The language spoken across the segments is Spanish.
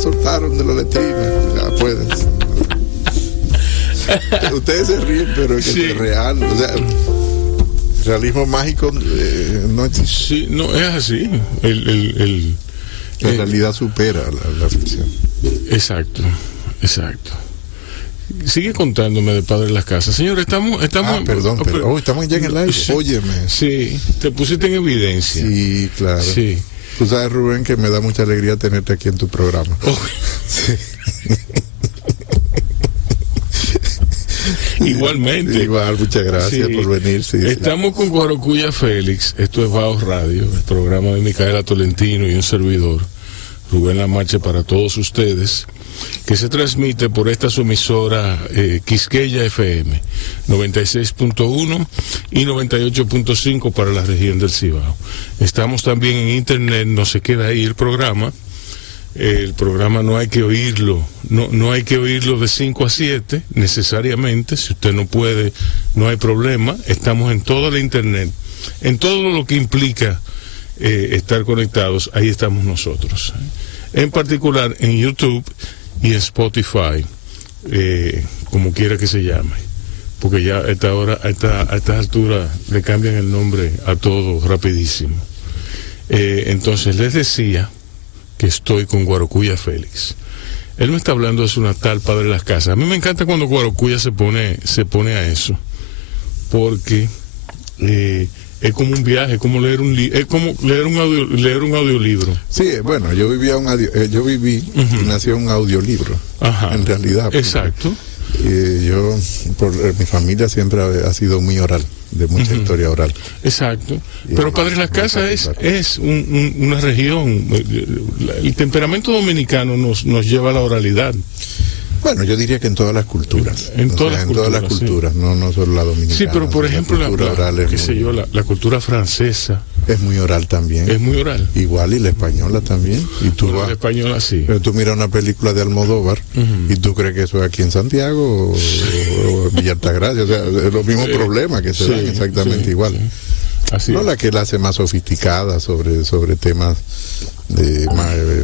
soltaron de la letrina, ya pueden. Ustedes se ríen, pero es que es real, o sea, realismo mágico no existe. Sí, no, es así. La realidad supera la ficción. Exacto. Sigue contándome de Padre Las Casas. Señor, estamos perdón, pero estamos ya en el aire. Sí, óyeme. Sí, te pusiste en evidencia. Sí, claro. Sí. Tú sabes, Rubén, que me da mucha alegría tenerte aquí en tu programa. Sí. Igualmente. Igual, muchas gracias por venir. Sí, estamos con Guarocuya Félix. Esto es Baos Radio, el programa de Micaela Tolentino y un servidor, Rubén Lamarche, para todos ustedes, que se transmite por esta su emisora Quisqueya FM 96.1 y 98.5 para la región del Cibao. Estamos también en internet, no se queda ahí el programa. El programa no hay que oírlo, no hay que oírlo de 5 a 7 necesariamente. Si usted no puede, no hay problema. Estamos en toda la internet, en todo lo que implica estar conectados. Ahí estamos nosotros, en particular en YouTube y en Spotify, como quiera que se llame, porque ya a esta altura le cambian el nombre a todo rapidísimo. Entonces les decía que estoy con Guarocuya Félix. Él me está hablando de una tal Padre Las Casas. A mí me encanta cuando Guarocuya se pone a eso, porque es como un viaje, es como leer un audiolibro. Sí, bueno, yo viví y nací un audiolibro. Ajá. En realidad. Exacto. Mi familia siempre ha sido muy oral, de mucha historia oral. Exacto. Pero Padre Las Casas es una región. El temperamento dominicano nos lleva a la oralidad. Bueno, yo diría que en todas las culturas. En todas las culturas, sí. no solo la dominicana. Sí, pero por ejemplo, la cultura francesa es muy oral también. Es muy oral. Igual, y la española también. La española sí. Pero tú miras una película de Almodóvar y tú crees que eso es aquí en Santiago o en Villa Altagracia. O sea, es los mismos problemas que se dan exactamente igual. Sí. Así no es. La que la hace más sofisticada sobre temas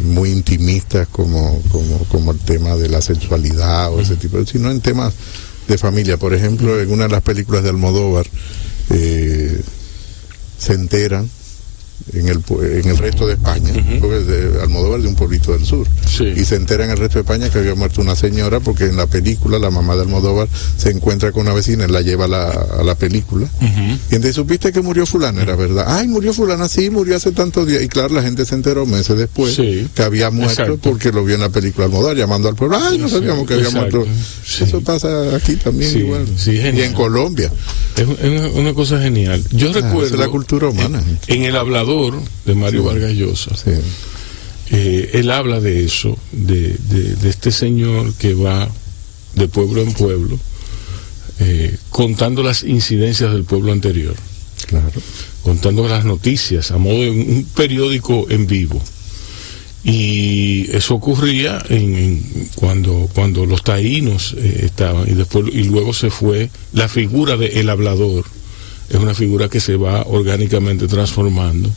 muy intimistas como el tema de la sexualidad o ese tipo, sino en temas de familia. Por ejemplo, en una de las películas de Almodóvar se enteran en el resto de España, porque Almodóvar de un pueblito del sur, y se entera en el resto de España que había muerto una señora, porque en la película la mamá de Almodóvar se encuentra con una vecina y la lleva a la película, y entonces supiste que murió fulana, era verdad, ay, murió fulana, sí, murió hace tantos días, y claro, la gente se enteró meses después que había muerto porque lo vio en la película Almodóvar, llamando al pueblo, ay, no sabíamos que había muerto. Eso pasa aquí también igual, y en Colombia. Es una cosa genial. Yo recuerdo la cultura humana. En El Hablador de Mario Vargas Llosa, él habla de eso, de este señor que va de pueblo en pueblo contando las incidencias del pueblo anterior, contando las noticias a modo de un periódico en vivo. Y eso ocurría cuando los taínos estaban, y luego se fue. La figura de El Hablador es una figura que se va orgánicamente transformando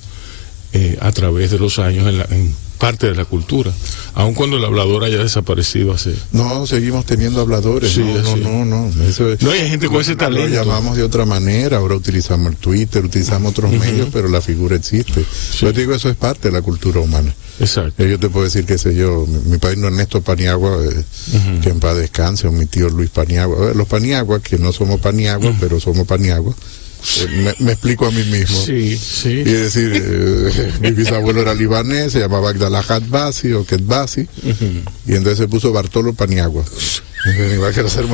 a través de los años en parte de la cultura, aun cuando el hablador haya desaparecido hace... No, seguimos teniendo habladores. Sí, no. Eso es, no, hay gente con ese talento. Lo llamamos de otra manera, ahora utilizamos el Twitter, utilizamos otros medios, pero la figura existe. Yo digo, eso es parte de la cultura humana. Exacto. Yo te puedo decir, qué sé yo, mi padrino Ernesto Paniagua, que en paz descanse, o mi tío Luis Paniagua. Los Paniagua, que no somos Paniagua, pero somos Paniagua. Me explico a mí mismo. Sí. Y es decir, mi bisabuelo era libanés, se llamaba Agdalahat Basi o Ket Basi, y entonces se puso Bartolo Paniagua.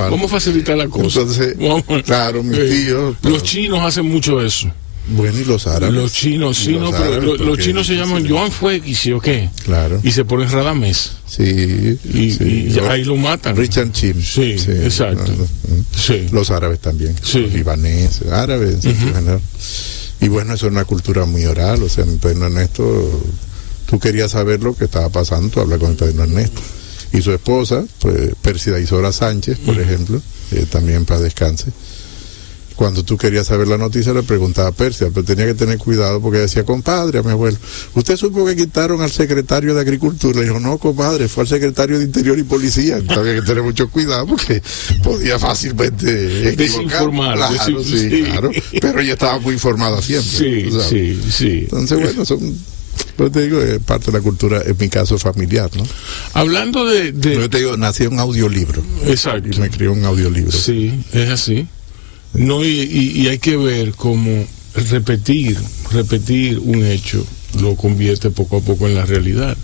¿Cómo facilitar la cosa? Entonces, claro, mis tíos... Los chinos hacen mucho eso. Bueno, y los árabes. Los chinos, sí, no, pero los chinos se llaman Joan Fuegui, ¿sí o qué? Claro. Y se ponen Radames. Sí. Y ahí lo matan. Richard Chim. Sí, exacto. Sí. Los árabes también. Los libaneses, árabes. Y bueno, eso es una cultura muy oral. O sea, mi padrino Ernesto, tú querías saber lo que estaba pasando, tú hablas con mi padrino Ernesto. Y su esposa, pues, Pérsida Isora Sánchez, por ejemplo, también para descanse. cuando tú querías saber la noticia le preguntaba a Persia, pero tenía que tener cuidado porque decía, compadre, a mi abuelo, ¿usted supo que quitaron al secretario de Agricultura? Le dijo, no, compadre, fue al secretario de Interior y Policía. Entonces había que tener mucho cuidado porque podía fácilmente desinformar. Claro, sí, claro, pero ella estaba muy informada siempre. Sí. Entonces, bueno, pues te digo, es parte de la cultura, en mi caso, familiar, ¿no? Hablando de... Yo te digo, nací en un audiolibro. Exacto. Y me crió un audiolibro. Sí, es así. No, y hay que ver cómo repetir un hecho lo convierte poco a poco en la realidad.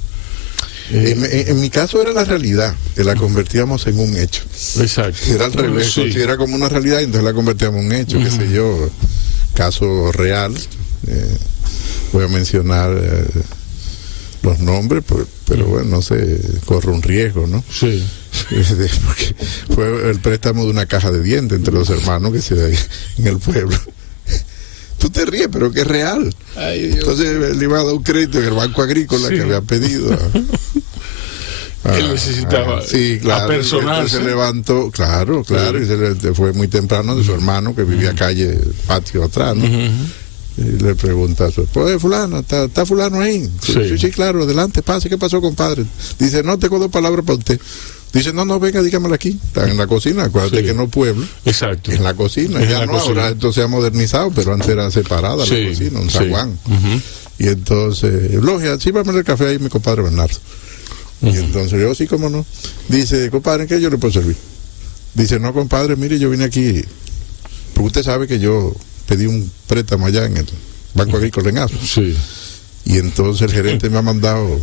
En mi caso era la realidad, que la convertíamos en un hecho. Exacto. Era al revés, sí. Era como una realidad y entonces la convertíamos en un hecho, qué sé yo, caso real. Voy a mencionar los nombres, pero bueno, no sé, corre un riesgo, ¿no? Sí. Porque fue el préstamo de una caja de dientes entre los hermanos que se da en el pueblo. Tú te ríes, pero que es real. Ay, Dios. Entonces le iba a dar un crédito en el Banco Agrícola que había pedido. Él necesitaba sí, claro, apersonarse. Se levantó, claro, y se fue muy temprano de su hermano que vivía calle, patio atrás, ¿no? Y le pregunta a su esposa, fulano, ¿está fulano ahí? Sí, claro, adelante, pase, ¿qué pasó, compadre? Dice, no, tengo 2 palabras para usted. Dice, no, venga, dígamela aquí. Está en la cocina, acuérdate que no pueblo. Exacto. En la cocina, ya no, ahora esto se ha modernizado, pero antes era separada la cocina, un zaguán. Y entonces, Logia, sí, vamos el café ahí, mi compadre Bernardo. Y entonces yo, sí, cómo no. Dice, compadre, ¿en qué yo le puedo servir? Dice, no, compadre, mire, yo vine aquí, porque usted sabe que yo pedí un préstamo allá en el Banco Agrícola en Azo. Sí. Y entonces el gerente me ha mandado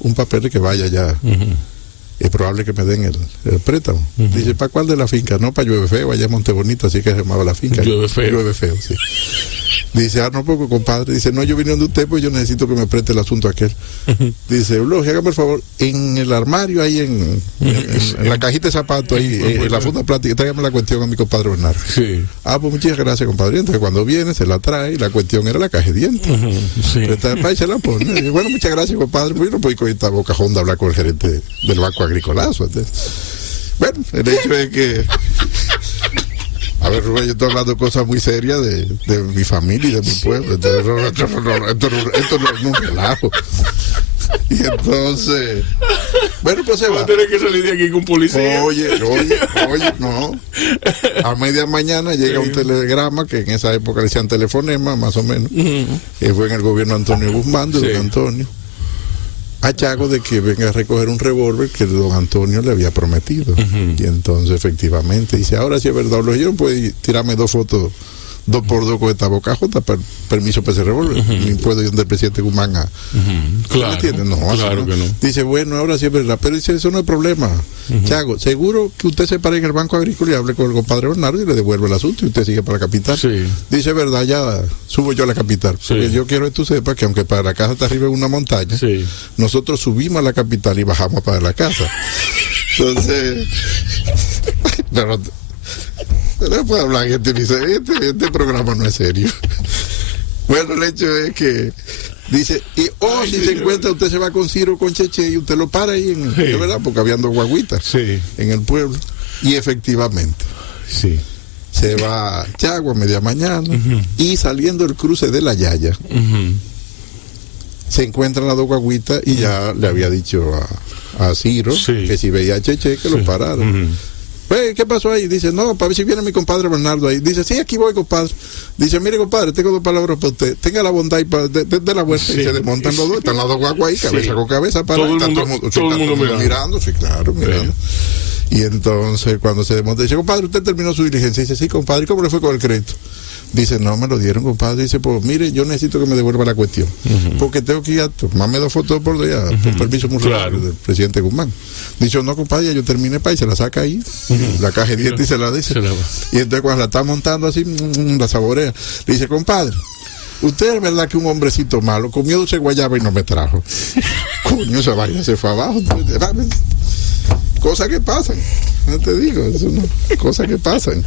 un papel de que vaya allá. Es probable que me den el préstamo. Dice, ¿para cuál de la finca? No, para Llueve Feo, allá en Montebonito, así que se llamaba la finca. Llueve Feo, sí. Dice, no, poco, compadre. Dice, no, yo vine donde usted, pues yo necesito que me preste el asunto aquel. Dice, Eulogia, hágame el favor, en el armario ahí, en la cajita de zapatos, ahí, en la funda plástica, tráigame la cuestión a mi compadre Bernardo. Sí. Pues muchas gracias, compadre. Entonces cuando viene, se la trae, y la cuestión era la caja de dientes. Presta el país, se la pone. Dice, bueno, muchas gracias, compadre. Pues yo no puedo ir con esta boca honda a hablar con el gerente del Banco Agricolazo. Bueno, el hecho es que... A ver, Rubén, yo estoy hablando de cosas muy serias de mi familia y de mi pueblo. Entonces, esto no es un relajo. Y entonces, bueno, pues se va. Va a tener que salir de aquí con policía. Oye, no. A media mañana llega un telegrama, que en esa época le decían telefonema, más o menos, que fue en el gobierno Antonio Guzmán, de don Antonio, a Chago de que venga a recoger un revólver que don Antonio le había prometido. Y entonces efectivamente dice, ahora sí es verdad, yo no puedo tirarme 2 fotos 2x2 con esta boca jota, permiso para ese revólver, ni puedo ir donde el presidente Guzmán a... Claro, ¿me entiendes? No, claro que no. Dice, bueno, ahora sí es verdad, pero dice, eso no es problema. Chago, seguro que usted se pare en el Banco Agrícola y hable con el compadre Bernardo y le devuelve el asunto y usted sigue para la capital. Sí. Dice, verdad, ya subo yo a la capital, porque yo quiero que tú sepas que aunque para la casa está arriba en una montaña, nosotros subimos a la capital y bajamos para la casa. Entonces, pero no puedo hablar, este programa no es serio. Bueno, el hecho es que dice, si se encuentra, usted se va con Ciro, con Cheche, y usted lo para ahí, ¿de verdad? Porque habían 2 guaguitas en el pueblo. Y efectivamente, se va Chago a media mañana, y saliendo el cruce de la Yaya, se encuentran las 2 guaguitas, y ya le había dicho a Ciro que si veía a Cheche, que lo parara. ¿Qué pasó ahí? Dice, no, para ver si viene mi compadre Bernardo ahí. Dice, sí, aquí voy, compadre. Dice, mire, compadre, tengo 2 palabras para usted. Tenga la bondad y de la vuelta. Y se desmontan los 2. Están las 2 guaguas ahí, cabeza con cabeza. Para todo el mundo mirando. Sí, claro, mirando. Y entonces, cuando se desmonta, dice, compadre, usted terminó su diligencia. Dice, sí, compadre, ¿cómo le fue con el crédito? Dice, no, me lo dieron, compadre. Dice, pues mire, yo necesito que me devuelva la cuestión. Porque tengo que ir a tomarme 2 fotos por día, por permiso muy rápido del presidente Guzmán. Dice, no, compadre, yo terminé para y se la saca ahí, la caja de dientes y se la dice. Y entonces cuando la está montando así, la saborea. Le dice, compadre, usted es verdad que un hombrecito malo comió 12 guayabas y no me trajo. Coño, esa vaina se fue abajo. Cosas que pasan. No te digo, eso no, cosas que pasan.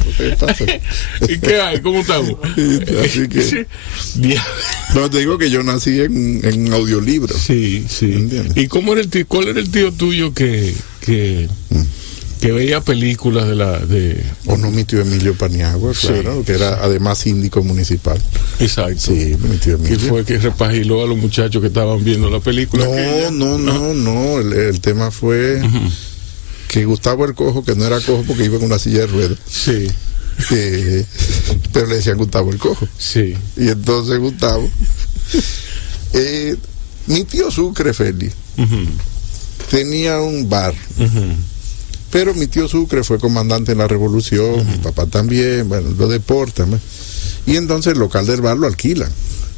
¿Y qué hay? ¿Cómo estamos? Así que no, te digo que yo nací en un audiolibro. Sí. ¿Y cómo era cuál era el tío tuyo que que veía películas o no, mi tío Emilio Paniagua, claro, que era además síndico municipal. Exacto. Sí, mi tío Emilio. Que fue que repagiló a los muchachos que estaban viendo la película. No, el tema fue que Gustavo el Cojo, que no era cojo porque iba en una silla de ruedas. Sí. Pero le decían Gustavo el Cojo. Sí. Y entonces Gustavo, mi tío Sucre, Félix, tenía un bar. Pero mi tío Sucre fue comandante en la revolución, mi papá también, bueno, lo deportan, ¿no? Y entonces el local del bar lo alquilan.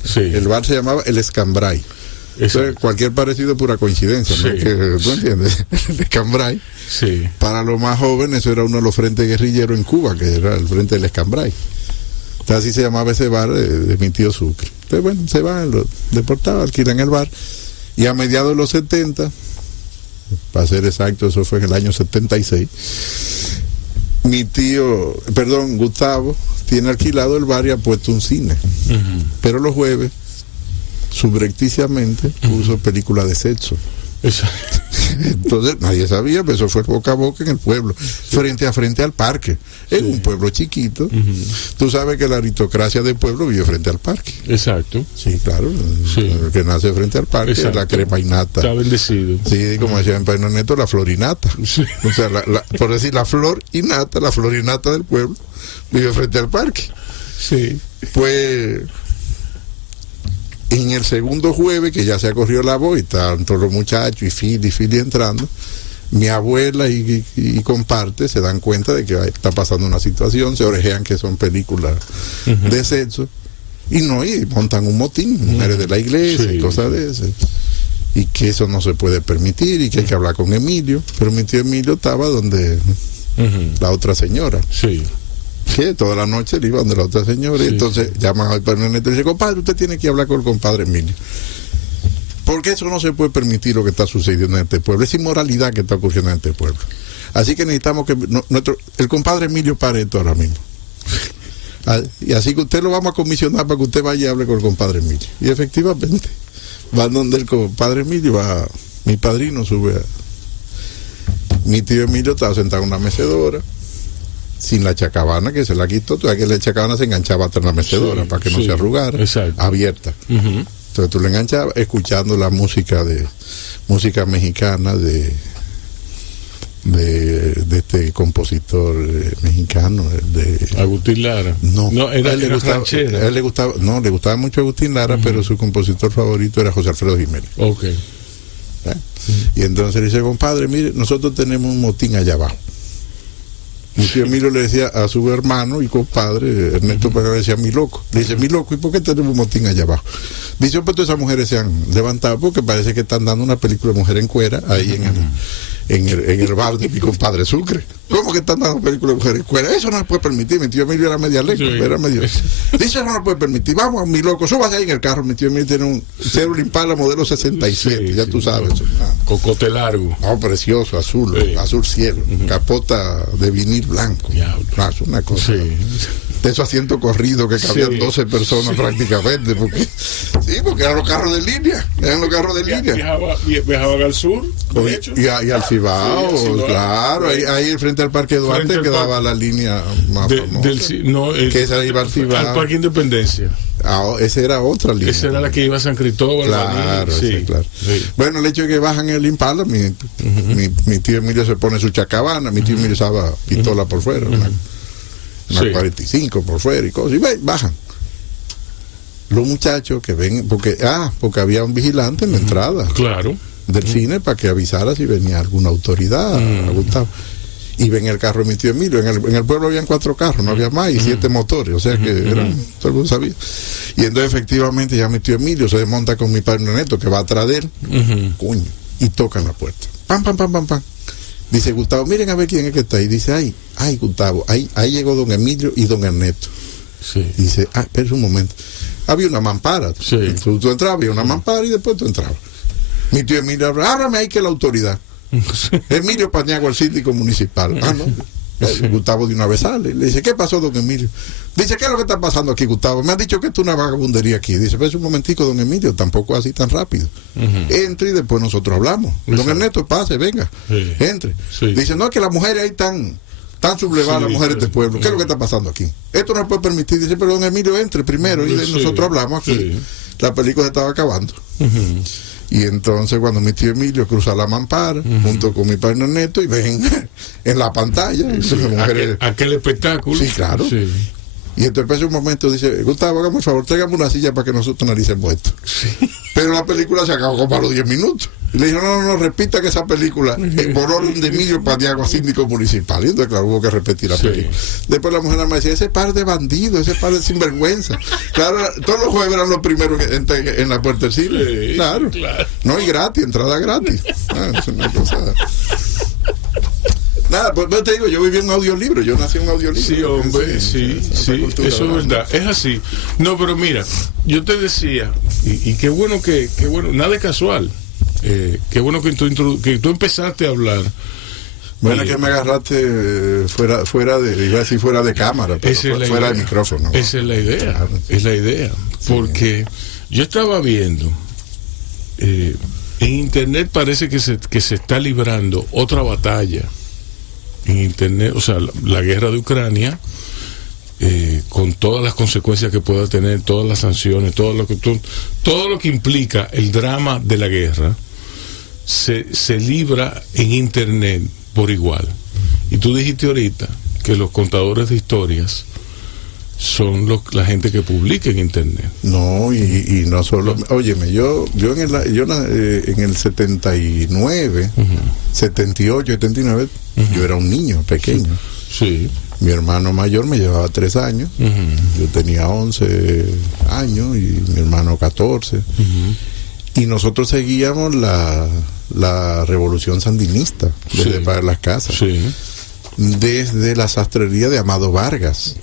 Sí. El bar se llamaba El Escambray. Entonces, cualquier parecido pura coincidencia, ¿no? Sí. ¿Tú entiendes? El Escambray. Sí. Para los más jóvenes, eso era uno de los frentes guerrilleros en Cuba, que era el frente del Escambray. Entonces así se llamaba ese bar de mi tío Sucre. Entonces, bueno, se van, lo deportaban, alquilan el bar. Y a mediados de los 70, para ser exacto, eso fue en el año 76, Gustavo tiene alquilado el bar y ha puesto un cine. Pero los jueves, subrepticiamente, puso películas de sexo. Exacto. Entonces nadie sabía, pero eso fue boca a boca en el pueblo, frente a frente al parque. En un pueblo chiquito. Tú sabes que la aristocracia del pueblo vive frente al parque. Exacto. Sí, claro. El que nace frente al parque es la crema y nata. Está bendecido. Sí, como decía en Paino Neto, la florinata. Sí. O sea, por decir la flor y nata, la florinata del pueblo vive frente al parque. Sí. Pues en el segundo jueves, que ya se ha corrido la voz y están todos los muchachos y Fili entrando, mi abuela y comparte se dan cuenta de que está pasando una situación, se orejean que son películas de sexo y montan un motín, mujeres de la iglesia y cosas de esas, y que eso no se puede permitir y que hay que hablar con Emilio. Pero mi tío Emilio estaba donde la otra señora. Sí. Que toda la noche él iba donde la otra señora, y entonces llaman al padre Neto y dice: compadre, usted tiene que hablar con el compadre Emilio, porque eso no se puede permitir, lo que está sucediendo en este pueblo, es inmoralidad que está ocurriendo en este pueblo. Así que necesitamos que el compadre Emilio pare esto ahora mismo. Y así que usted lo vamos a comisionar para que usted vaya y hable con el compadre Emilio. Y efectivamente van donde el compadre Emilio, mi padrino sube mi tío Emilio estaba sentado en una mecedora sin la chacabana, que se la quitó. Tú sabes que la chacabana se enganchaba hasta en la mecedora para que no se arrugara. Exacto. Abierta. Entonces tú le enganchabas escuchando la música mexicana de este compositor mexicano, de Agustín Lara. No, era ranchera. A él le gustaba mucho Agustín Lara, pero su compositor favorito era José Alfredo Jiménez. Okay. Y entonces le dice: compadre, mire, nosotros tenemos un motín allá abajo. Mi tío Emilio le decía a su hermano y compadre Ernesto Pérez, le decía: mi loco. Le dice: mi loco, ¿y por qué tenemos un motín allá abajo? Dice: pues todas esas mujeres se han levantado porque parece que están dando una película de mujer en cuera ahí en el bar de mi compadre Sucre. ¿Cómo que están dando películas de mujer en cuera? Eso no se puede permitir. Mi tío Emilio era media lengua, era medio. Dice: eso no se puede permitir. Vamos, mi loco, súbase ahí en el carro. Mi tío Emilio tiene un Cero Impala modelo 67, ya tú sabes. Cocote largo. No, precioso, azul cielo, capota de vinil blanco. Es una cosa. De esos asientos corridos que cabían 12 personas prácticamente, porque eran los carros de línea, Viajaban al sur, de hecho. Y al Cibao, claro, ahí frente al Parque Duarte quedaba la línea más famosa. Que esa iba al Cibao. Al Parque Independencia. Esa era otra línea. Esa era la que iba a San Cristóbal. Claro. Bueno, el hecho de que bajan el Impala, mi tío Emilio se pone su chacabana, mi tío Emilio usaba pistola por fuera, una 45 por fuera y cosas, y bajan los muchachos que ven, porque había un vigilante en la entrada del cine para que avisara si venía alguna autoridad a Gustavo. Y ven el carro de mi tío Emilio. En el pueblo habían 4 carros, no había más, y 7 motores, o sea que todo el mundo sabía. Y entonces efectivamente ya mi tío Emilio se desmonta con mi padre Neto, que va atrás de él, y tocan la puerta. Pam, pam, pam, pam, pam. Dice Gustavo: miren a ver quién es que está ahí. Dice: ay, Gustavo, ahí llegó don Emilio y don Ernesto. Dice: espera un momento. Había una mampara. Tú entrabas, había una mampara y después tú entrabas. Mi tío Emilio: ábrame ahí que la autoridad. Emilio Paniagua, el síndico municipal. No. Gustavo de una vez sale. Le dice, ¿qué pasó, don Emilio? Dice, ¿qué es lo que está pasando aquí, Gustavo? Me han dicho que esto es una vagabundería aquí. Dice, pues un momentico, don Emilio, tampoco así tan rápido. Entre y después nosotros hablamos. Don Ernesto, pase, venga, entre. Dice, no, es que las mujeres ahí están sublevadas, las mujeres del pueblo. ¿Qué es lo que está pasando aquí? Esto no se puede permitir. Dice, pero don Emilio, entre primero. Y nosotros hablamos aquí. La película se estaba acabando. Y entonces cuando mi tío Emilio cruza la mampara junto con mi padre Ernesto y ven en la pantalla aquel espectáculo. Sí, claro. Y entonces en un momento dice, Gustavo, hágame el favor, tráigame una silla para que nosotros analicemos esto. Pero la película se acabó como a los 10 minutos. Y le dijo, no, repita que esa película por orden de Emilio Paniagua, síndico municipal. Y entonces, claro, hubo que repetir la película. Después la mujer me decía, ese par de bandidos, ese par de sinvergüenza. Claro, todos los jueves eran los primeros en la puerta del cine. Claro. No, y gratis, entrada gratis. Es una cosa... Nada, pues te digo, yo viví en un audiolibro, yo nací en un audiolibro. Sí, hombre, sí, eso es verdad, es así. No, pero mira, yo te decía, y qué bueno nada es casual, qué bueno que tú empezaste a hablar. Bueno, que me agarraste fuera de cámara, pero fuera de micrófono. Esa es la idea, claro. Es la idea, porque yo estaba viendo, en internet parece que se está librando otra batalla. En internet, o sea, la guerra de Ucrania, con todas las consecuencias que pueda tener, todas las sanciones, todo lo que implica el drama de la guerra, se libra en internet por igual. Y tú dijiste ahorita que los contadores de historias son la gente que publica en internet. No, y no solo, óyeme, yo en el 79, 78, 79, yo era un niño pequeño. Sí. Mi hermano mayor me llevaba 3 años, yo tenía 11 años y mi hermano 14. Y nosotros seguíamos la revolución sandinista desde Padre Las Casas. Sí. Desde la sastrería de Amado Vargas.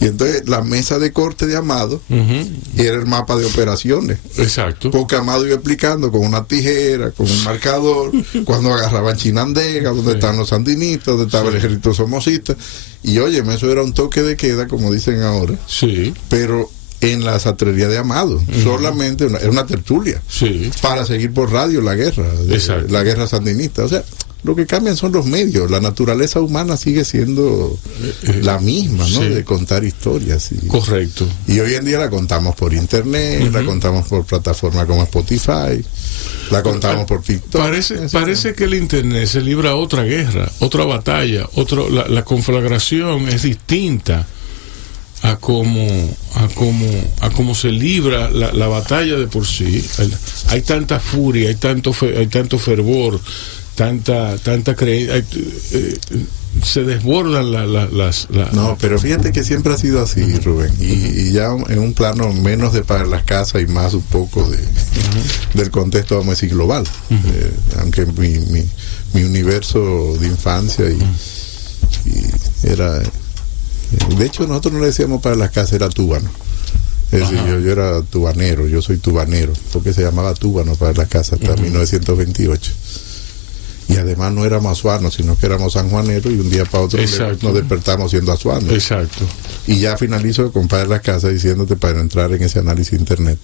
Y entonces la mesa de corte de Amado era el mapa de operaciones. Exacto. Porque Amado iba explicando con una tijera, con un marcador, cuando agarraban Chinandega, donde están los sandinistas, donde estaba el ejército somocista. Y óyeme, eso era un toque de queda, como dicen ahora. Sí. Pero en la sastrería de Amado, solamente era una tertulia para seguir por radio la guerra, la guerra sandinista. O sea, lo que cambian son los medios. La naturaleza humana sigue siendo la misma, ¿no? De contar historias. Correcto. Y hoy en día la contamos por internet, la contamos por plataformas como Spotify, la contamos por TikTok. Parece que el internet se libra otra guerra, otra batalla, la conflagración es distinta a cómo se libra la batalla de por sí. Hay tanta furia, hay tanto fervor, tanta creencia, se desbordan las... No, pero fíjate que siempre ha sido así, Rubén, y ya en un plano menos de Para las Casas y más un poco del contexto, vamos a decir, global. Aunque mi universo de infancia y era... De hecho, nosotros no le decíamos Para las Casas, era túbano. Es decir, yo era tubanero, yo soy tubanero, porque se llamaba túbano Para las Casas hasta 1928. Y además no éramos azuanos, sino que éramos sanjuaneros, y un día para otro nos despertamos siendo azuanos. Exacto. Y ya finalizo con Padre Las Casas diciéndote, para entrar en ese análisis de internet,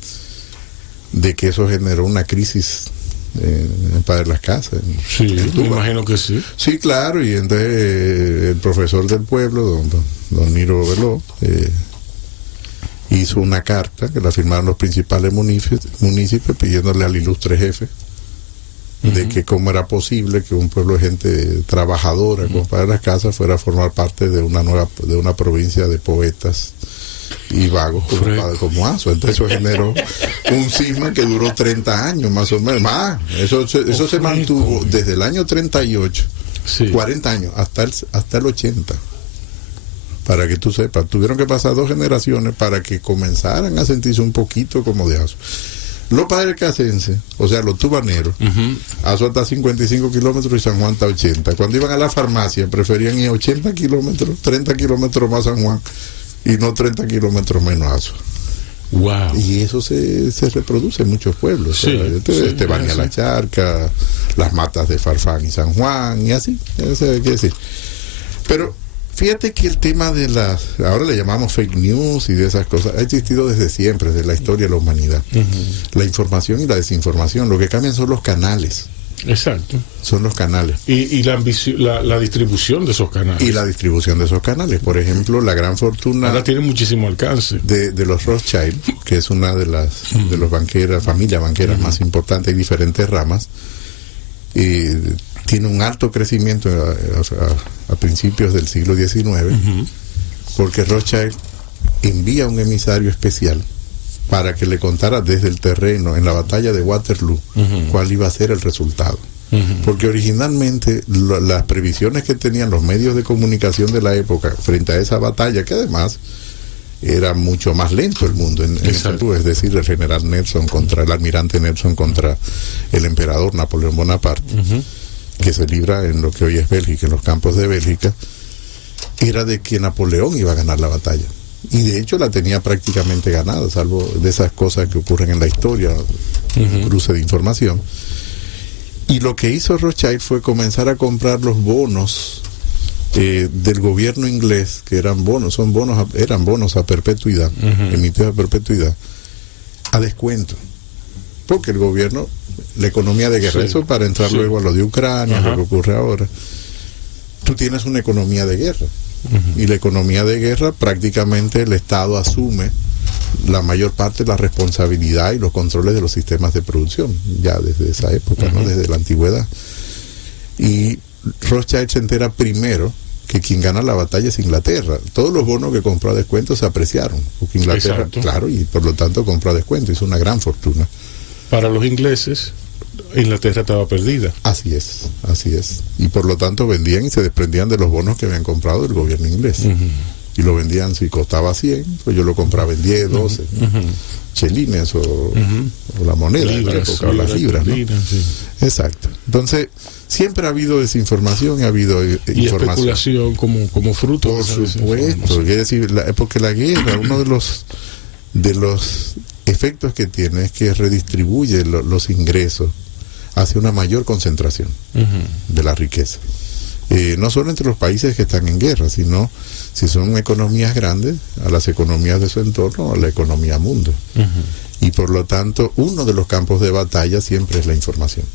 de que eso generó una crisis en Padre Las Casas. Sí, me imagino que sí. Sí, claro, y entonces el profesor del pueblo, don Niro Veló, hizo una carta que la firmaron los principales municipios pidiéndole al ilustre jefe de que cómo era posible que un pueblo de gente trabajadora como Padre Las Casas fuera a formar parte de una provincia de poetas y vagos como Azo. Entonces eso generó un cisma que duró 30 años más o menos. Más, eso se mantuvo desde el año 38, 40 años, hasta el 80. Para que tú sepas, tuvieron que pasar 2 generaciones para que comenzaran a sentirse un poquito como de Azo. Los padres casenses, o sea, los tubaneros, Azo está a 55 kilómetros y San Juan está a 80. Cuando iban a la farmacia, preferían ir a 80 kilómetros, 30 kilómetros más San Juan, y no 30 kilómetros menos Azo. Wow. Y eso se reproduce en muchos pueblos. Sí, Estebanía La Charca, las matas de Farfán y San Juan, y así. Eso hay que decir. Pero fíjate que el tema de ahora le llamamos fake news y de esas cosas, ha existido desde siempre, desde la historia de la humanidad. La información y la desinformación, lo que cambian son los canales. Exacto. Son los canales. Y la distribución de esos canales. Y la distribución de esos canales. Por ejemplo, la gran fortuna... Ahora tiene muchísimo alcance. De los Rothschild, que es una de las familias banqueras más importantes y diferentes ramas, tiene un alto crecimiento a principios del siglo XIX, porque Rothschild envía un emisario especial para que le contara desde el terreno, en la batalla de Waterloo, cuál iba a ser el resultado. Porque originalmente las previsiones que tenían los medios de comunicación de la época frente a esa batalla, que además era mucho más lento el mundo en ese tiempo, es decir, el general Nelson contra el almirante Nelson contra el emperador Napoleón Bonaparte, que se libra en lo que hoy es Bélgica, en los campos de Bélgica, era de que Napoleón iba a ganar la batalla. Y de hecho la tenía prácticamente ganada, salvo de esas cosas que ocurren en la historia, un cruce de información. Y lo que hizo Rothschild fue comenzar a comprar los bonos del gobierno inglés, que eran bonos a perpetuidad, emitidos a perpetuidad, a descuento. Porque el gobierno, la economía de guerra, eso para entrar luego a lo de Ucrania, lo que ocurre ahora, tú tienes una economía de guerra. Y la economía de guerra, prácticamente el Estado asume la mayor parte de la responsabilidad y los controles de los sistemas de producción, ya desde esa época, ¿no? Desde la antigüedad. Y Rothschild se entera primero que quien gana la batalla es Inglaterra. Todos los bonos que compró a descuento se apreciaron, porque Inglaterra, claro, y por lo tanto compró a descuento, hizo una gran fortuna. Para los ingleses, Inglaterra estaba perdida. Así es. Y por lo tanto vendían y se desprendían de los bonos que habían comprado del gobierno inglés. Y lo vendían, si costaba 100, pues yo lo compraba en 10, 12 chelines o la moneda de la época, o las libras, ¿no? Exacto. Entonces, siempre ha habido desinformación y ha habido información. Especulación como fruto. Por supuesto. Es decir, porque la guerra, uno de los efectos que tiene es que redistribuye los ingresos hacia una mayor concentración de la riqueza. No solo entre los países que están en guerra, sino si son economías grandes, a las economías de su entorno, a la economía mundo. Y por lo tanto, uno de los campos de batalla siempre es la información.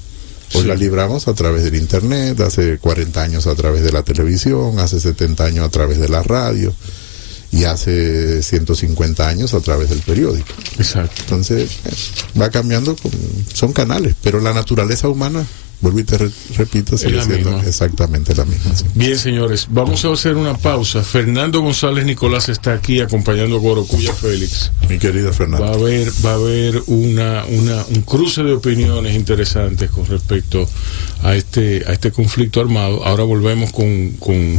Hoy la libramos a través del internet, hace 40 años a través de la televisión, hace 70 años a través de la radio, y hace 150 años a través del periódico. Exacto. Entonces, va cambiando, son canales, pero la naturaleza humana, vuelvo y te repito, sigue siendo exactamente la misma. ¿Sí? Bien, señores, vamos a hacer una pausa. Fernando González Nicolás está aquí acompañando a Gorokuya Félix. Mi querido Fernando. Va a haber un cruce de opiniones interesantes con respecto a este conflicto armado. Ahora volvemos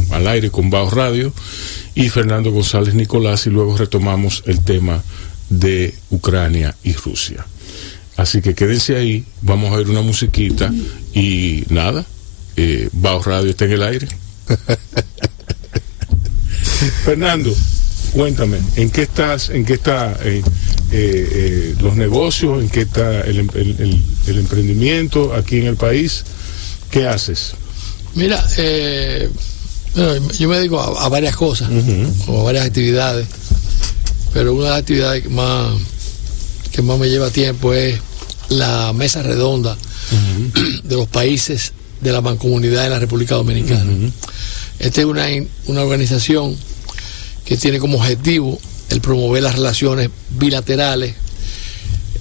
al aire con Bajo Radio y Fernando González Nicolás, y luego retomamos el tema de Ucrania y Rusia. Así que quédense ahí, vamos a ver una musiquita y nada, Bajo Radio está en el aire. Fernando, cuéntame, ¿en qué estás? ¿En qué está los negocios? ¿En qué está el emprendimiento aquí en el país? ¿Qué haces? Mira, yo me dedico a varias cosas, o a varias actividades, pero una de las actividades que más me lleva tiempo es la mesa redonda de los países de la Mancomunidad de la República Dominicana. Esta es una organización que tiene como objetivo el promover las relaciones bilaterales,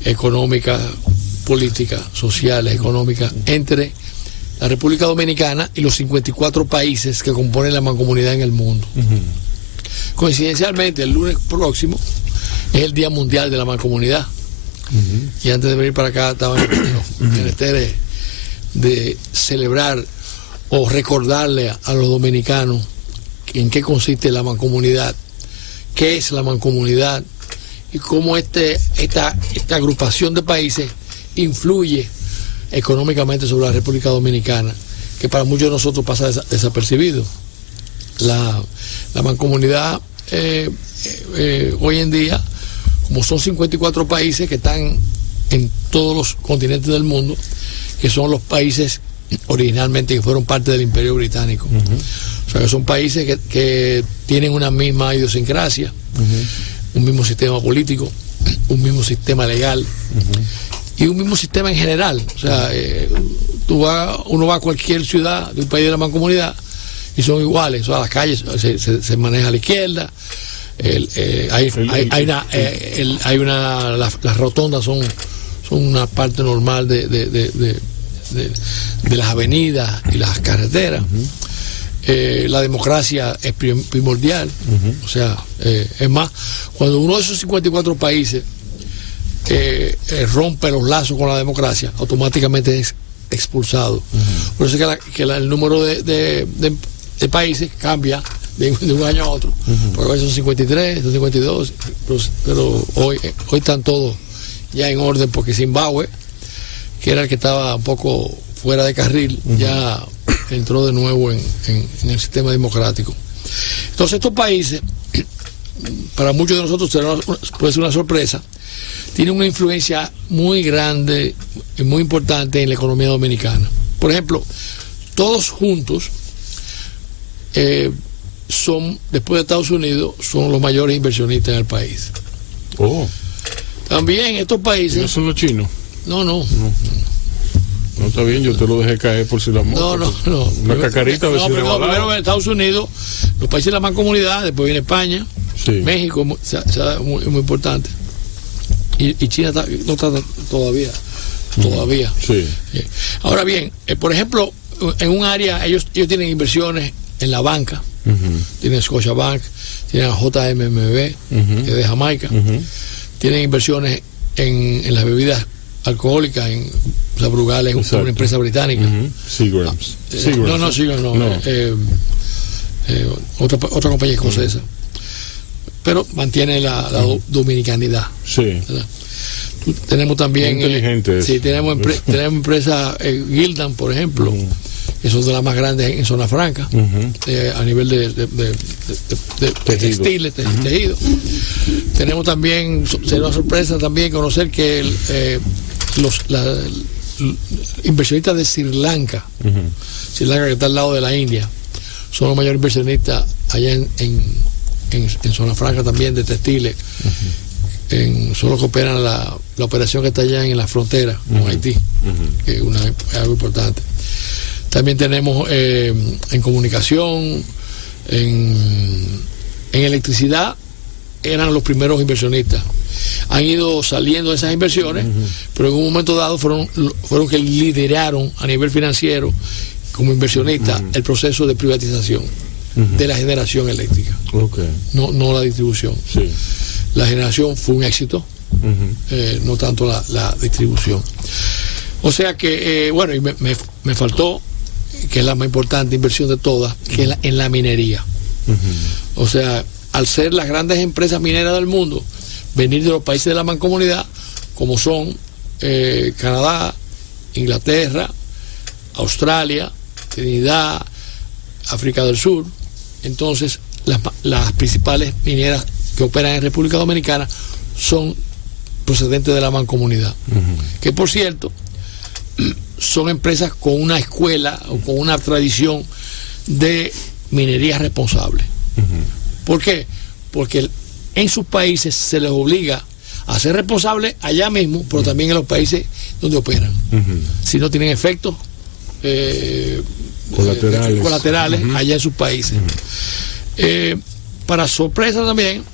económicas, políticas, sociales, económicas, entre la República Dominicana y los 54 países que componen la Mancomunidad en el mundo. Coincidencialmente, el lunes próximo es el Día Mundial de la Mancomunidad. Y antes de venir para acá estaba en este de celebrar o recordarle a los dominicanos en qué consiste la mancomunidad, qué es la mancomunidad y cómo esta agrupación de países influye económicamente sobre la República Dominicana, que para muchos de nosotros pasa desapercibido. La mancomunidad hoy en día, como son 54 países que están en todos los continentes del mundo, que son los países originalmente que fueron parte del Imperio Británico, O sea, que son países que tienen una misma idiosincrasia, un mismo sistema político, un mismo sistema legal y un mismo sistema en general. O sea, uno va a cualquier ciudad de un país de la Mancomunidad y son iguales. O sea, las calles se maneja a la izquierda. Las rotondas son una parte normal de las avenidas y las carreteras. La democracia es primordial. O sea, es más, cuando uno de esos 54 países rompe los lazos con la democracia, automáticamente es expulsado. Por eso es que el número de países cambia de un año a otro. Porque hoy son 53, son 52, pero hoy están todos ya en orden, porque Zimbabue, que era el que estaba un poco fuera de carril, ya entró de nuevo en el sistema democrático. Entonces estos países, para muchos de nosotros puede ser una sorpresa, tienen una influencia muy grande y muy importante en la economía dominicana. Por ejemplo, todos juntos son, después de Estados Unidos, son los mayores inversionistas en el país. También estos países... ¿No son los chinos? No, está bien, yo te lo dejé caer por si la No. Una cacarita a ver si primero en Estados Unidos, los países de la Mancomunidad, después viene España, México, muy importante. Y China no está todavía. Sí. Ahora bien, por ejemplo, en un área, ellos tienen inversiones en la banca. Tienen Scotiabank, tienen JMMB, que es de Jamaica. Tienen inversiones en las bebidas alcohólicas, Brugal es una empresa británica. Seagrams. No. Otra compañía escocesa. Pero mantiene la dominicanidad. Sí. Tenemos también... inteligente. Sí, tenemos empresas Gildan, por ejemplo, que son de las más grandes en Zona Franca, a nivel de textiles, tejidos. Tenemos también, será una sorpresa también conocer que los inversionistas de Sri Lanka, Sri Lanka, que está al lado de la India, son los mayores inversionistas allá en Zona Franca también de textiles. Son los que operan la operación que está allá en la frontera con Haití, que es algo importante. También tenemos en comunicación, en electricidad, eran los primeros inversionistas. Han ido saliendo de esas inversiones, pero en un momento dado fueron que lideraron a nivel financiero, como inversionistas, el proceso de privatización de la generación eléctrica. No la distribución. Sí. La generación fue un éxito, no tanto la distribución. O sea que, bueno, y me faltó, que es la más importante inversión de todas, que es en la minería. O sea, al ser las grandes empresas mineras del mundo, venir de los países de la Mancomunidad, como son Canadá, Inglaterra, Australia, Trinidad, África del Sur. Entonces, las principales mineras que operan en República Dominicana son procedentes de la Mancomunidad, que por cierto son empresas con una escuela o con una tradición de minería responsable. ¿Por qué? Porque en sus países se les obliga a ser responsables allá mismo, pero también en los países donde operan. Si no tienen efectos colaterales allá en sus países. Para sorpresa también,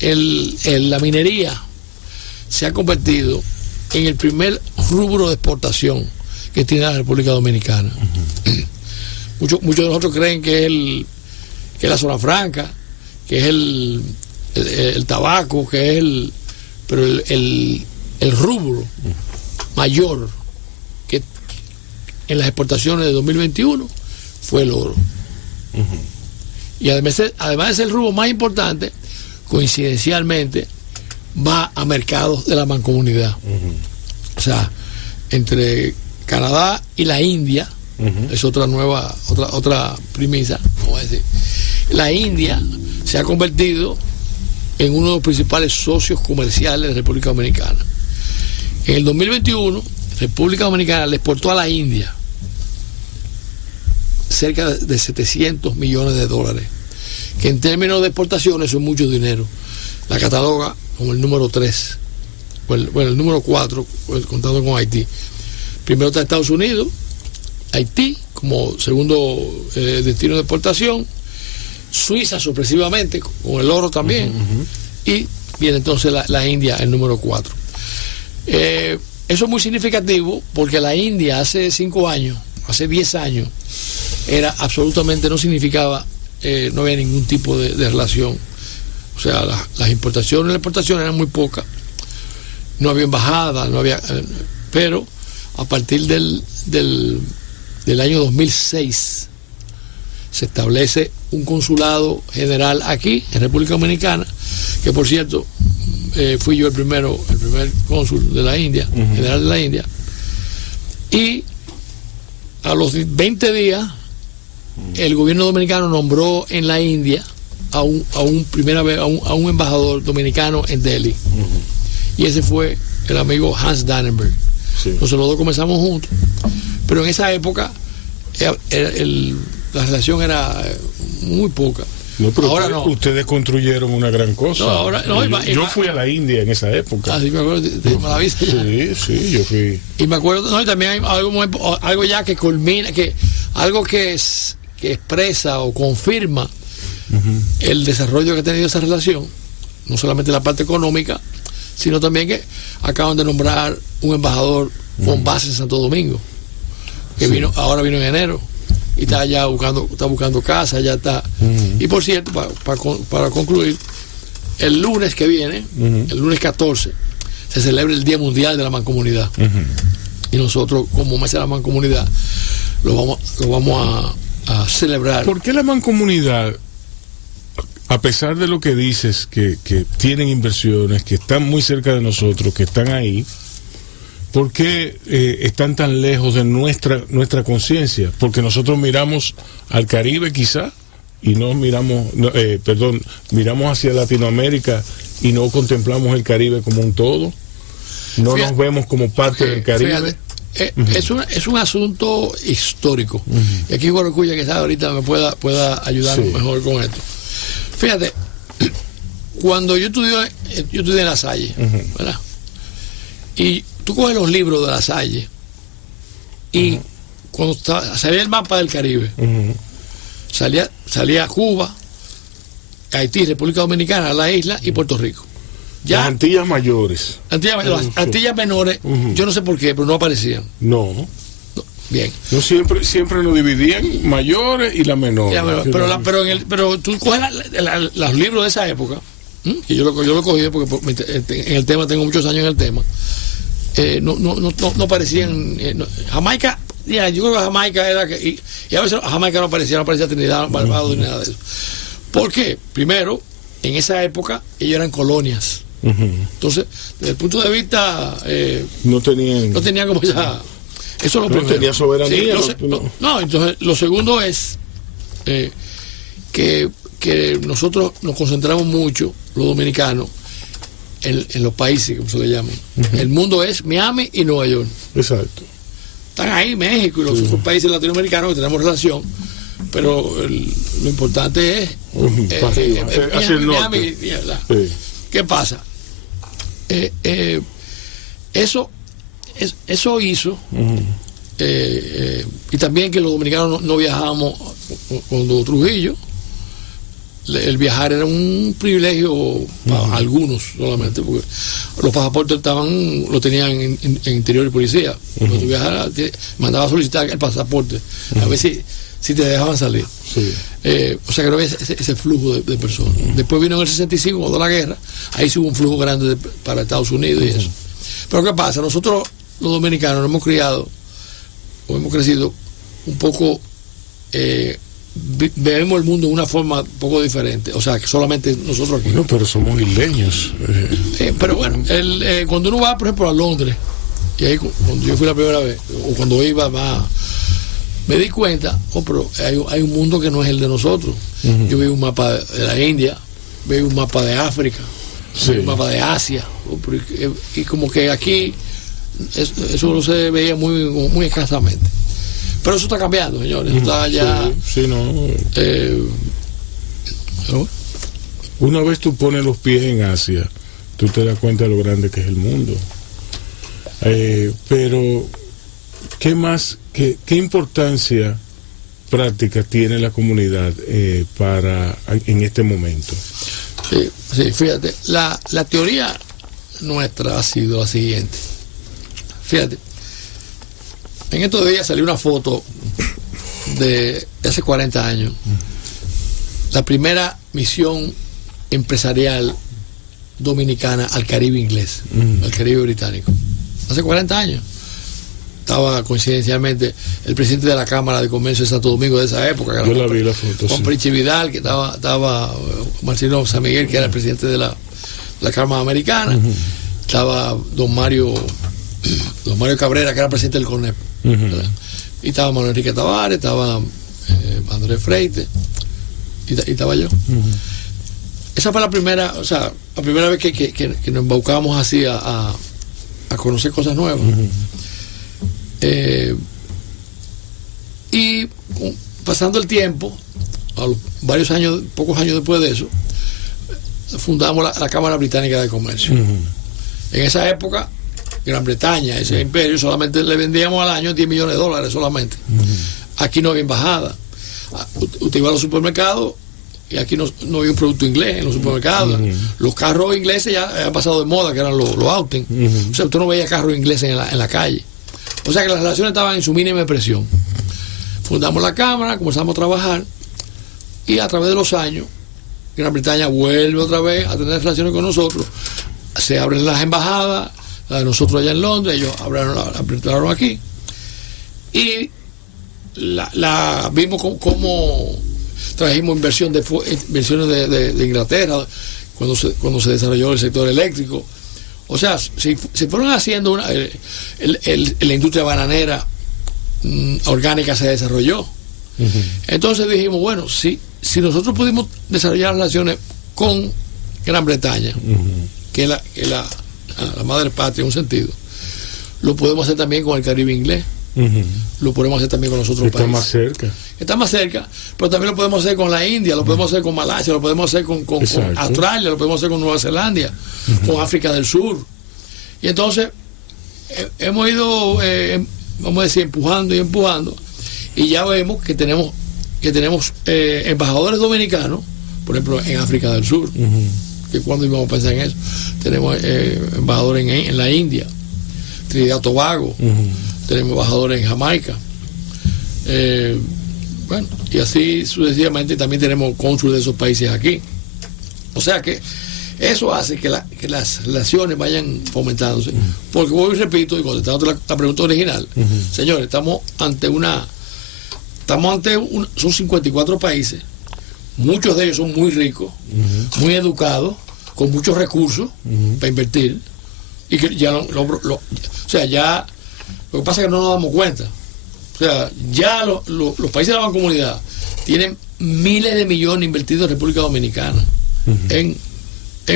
la minería se ha convertido en el primer rubro de exportación que tiene la República Dominicana. Muchos de nosotros creen que es la Zona Franca, que es el tabaco, que es pero el rubro mayor que en las exportaciones de 2021 fue el oro. Y además de ser el rubro más importante, coincidencialmente va a mercados de la Mancomunidad. O sea, entre Canadá y la India, es otra premisa, vamos a decir. La India se ha convertido en uno de los principales socios comerciales de República Dominicana. En el 2021, República Dominicana le exportó a la India cerca de 700 millones de dólares, que en términos de exportaciones son mucho dinero. La cataloga como el número 3, el número 4, contando con Haití. Primero está Estados Unidos, Haití como segundo destino de exportación, Suiza sorpresivamente, con el oro también, y viene entonces la India, el número 4. Eso es muy significativo porque la India hace 5 años, hace 10 años, era absolutamente, no significaba, no había ningún tipo de relación. O sea, las importaciones y las exportaciones eran muy pocas, no había embajada, no había, pero a partir del año 2006 se establece un consulado general aquí en República Dominicana, que por cierto fui yo el primer cónsul de la India, general de la India, y a los 20 días el gobierno dominicano nombró en la India a un embajador dominicano en Delhi, y ese fue el amigo Hans Dannenberg. Nosotros los dos comenzamos juntos, pero en esa época la relación era muy poca. No, pero ahora ustedes construyeron una gran cosa. Yo fui a la India en esa época. Sí, me acuerdo de Malavista. Sí, yo fui. Y me acuerdo, y también hay algo ya que culmina, algo que expresa o confirma el desarrollo que ha tenido esa relación, no solamente la parte económica, sino también que acaban de nombrar un embajador con base en Santo Domingo, que ahora vino en enero y está ya buscando casa, ya está. Y por cierto, para concluir, el lunes que viene, el lunes 14, se celebra el Día Mundial de la Mancomunidad. Y nosotros, como Mesa de la Mancomunidad, lo vamos a celebrar. ¿Por qué la Mancomunidad, a pesar de lo que dices, que tienen inversiones, que están muy cerca de nosotros, que están ahí, ¿por qué están tan lejos de nuestra conciencia? Porque nosotros miramos al Caribe quizá y no miramos, miramos hacia Latinoamérica y no contemplamos el Caribe como un todo. No nos vemos como parte del Caribe. Es un asunto histórico. Y aquí Guaracuya, que está ahorita, me pueda ayudar mejor con esto. Fíjate, cuando yo estudié en La Salle, ¿verdad? Y tú coges los libros de La Salle y cuando salía el mapa del Caribe, salía Cuba, Haití, República Dominicana, la isla y Puerto Rico. Ya, las Antillas mayores. Las Antillas menores, yo no sé por qué, pero no aparecían. No. Bien. No siempre lo dividían mayores y la menores. Pero tú coges los libros de esa época, que yo lo cogí porque en el tema tengo muchos años en el tema. No parecían Jamaica, yo creo que Jamaica era y a veces Jamaica no parecía Trinidad, Barbados, ni nada de eso. ¿Por qué? Primero, en esa época ellos eran colonias. Entonces, desde el punto de vista no tenían como esa, eso es lo primero. Tenía soberanía. Entonces lo segundo es que nosotros nos concentramos mucho, los dominicanos, en los países, como se le llaman. El mundo es Miami y Nueva York. Exacto. Están ahí México y los otros países latinoamericanos que tenemos relación, pero lo importante es Miami. ¿Qué pasa? Eso hizo y también que los dominicanos no viajábamos cuando Trujillo. El viajar era un privilegio para algunos solamente, porque los pasaportes lo tenían en interior y policía. Cuando tú viajaras, mandaba a solicitar el pasaporte, a ver si te dejaban salir. O sea que no había ese flujo de personas. Después vino en el 65, cuando la guerra, ahí sí hubo un flujo grande para Estados Unidos y eso. Pero ¿qué pasa? Nosotros, los dominicanos, nos hemos criado, o hemos crecido un poco... vemos el mundo de una forma un poco diferente, o sea que solamente nosotros aquí. No, pero somos isleños. Pero bueno, cuando uno va, por ejemplo, a Londres, y ahí cuando yo fui la primera vez, o cuando iba más, me di cuenta, pero hay un mundo que no es el de nosotros. Yo vi un mapa de la India, vi un mapa de África, vi un mapa de Asia, y como que aquí eso no se veía muy escasamente. Pero eso está cambiando, señores. Está ya. Sí, no. Una vez tú pones los pies en Asia, tú te das cuenta de lo grande que es el mundo. Pero, ¿qué más, qué importancia práctica tiene la comunidad en este momento? Sí, fíjate, la teoría nuestra ha sido la siguiente. Fíjate, en estos días salió una foto de hace 40 años, la primera misión empresarial dominicana al Caribe inglés, al Caribe británico. Hace 40 años. Estaba coincidencialmente el presidente de la Cámara de Comercio de Santo Domingo de esa época. Yo la vi la foto. Juan Prince Vidal, que estaba Marcelo San Miguel, que era el presidente de la Cámara Americana. Estaba don Mario Cabrera, que era el presidente del CONEP. Y estaba Manuel Enrique Tavares, estaba Andrés Freite, y estaba yo. Esa fue la primera vez que nos embaucamos así a conocer cosas nuevas. Y pasando el tiempo, pocos años después de eso, fundamos la Cámara Británica de Comercio. En esa época, Gran Bretaña, ese imperio, solamente le vendíamos al año $10 millones solamente. Aquí no había embajada. Usted iba a los supermercados y aquí no había un producto inglés en los supermercados. Los carros ingleses ya han pasado de moda, que eran los Auten. O sea, usted no veía carros ingleses en la calle. O sea que las relaciones estaban en su mínima expresión. Fundamos la Cámara, comenzamos a trabajar, y a través de los años Gran Bretaña vuelve otra vez a tener relaciones con nosotros. Se abren las embajadas, la de nosotros allá en Londres, ellos abrieron aquí, y vimos cómo trajimos inversiones de Inglaterra cuando se desarrolló el sector eléctrico. O sea, se fueron haciendo la industria bananera orgánica se desarrolló. Entonces dijimos, bueno, si nosotros pudimos desarrollar relaciones con Gran Bretaña, que es la madre patria en un sentido, lo podemos hacer también con el Caribe inglés. Lo podemos hacer también con los otros países. Está más cerca, pero también lo podemos hacer con la India, lo podemos hacer con Malasia, lo podemos hacer con Australia, lo podemos hacer con Nueva Zelanda, con África del Sur. Y entonces hemos ido, vamos a decir, empujando, y ya vemos que tenemos embajadores dominicanos, por ejemplo, en África del Sur, que cuando íbamos a pensar en eso. Tenemos embajadores en la India, Trinidad y Tobago, tenemos embajadores en Jamaica, bueno, y así sucesivamente. También tenemos cónsules de esos países aquí. O sea que eso hace que las relaciones vayan fomentándose. Porque voy y repito, y contestando la pregunta original, señores, estamos ante son 54 países, muchos de ellos son muy ricos, muy educados, con muchos recursos para invertir, y que ya o sea, ya lo que pasa es que no nos damos cuenta. O sea, ya los países de la Mancomunidad tienen miles de millones invertidos en República Dominicana, en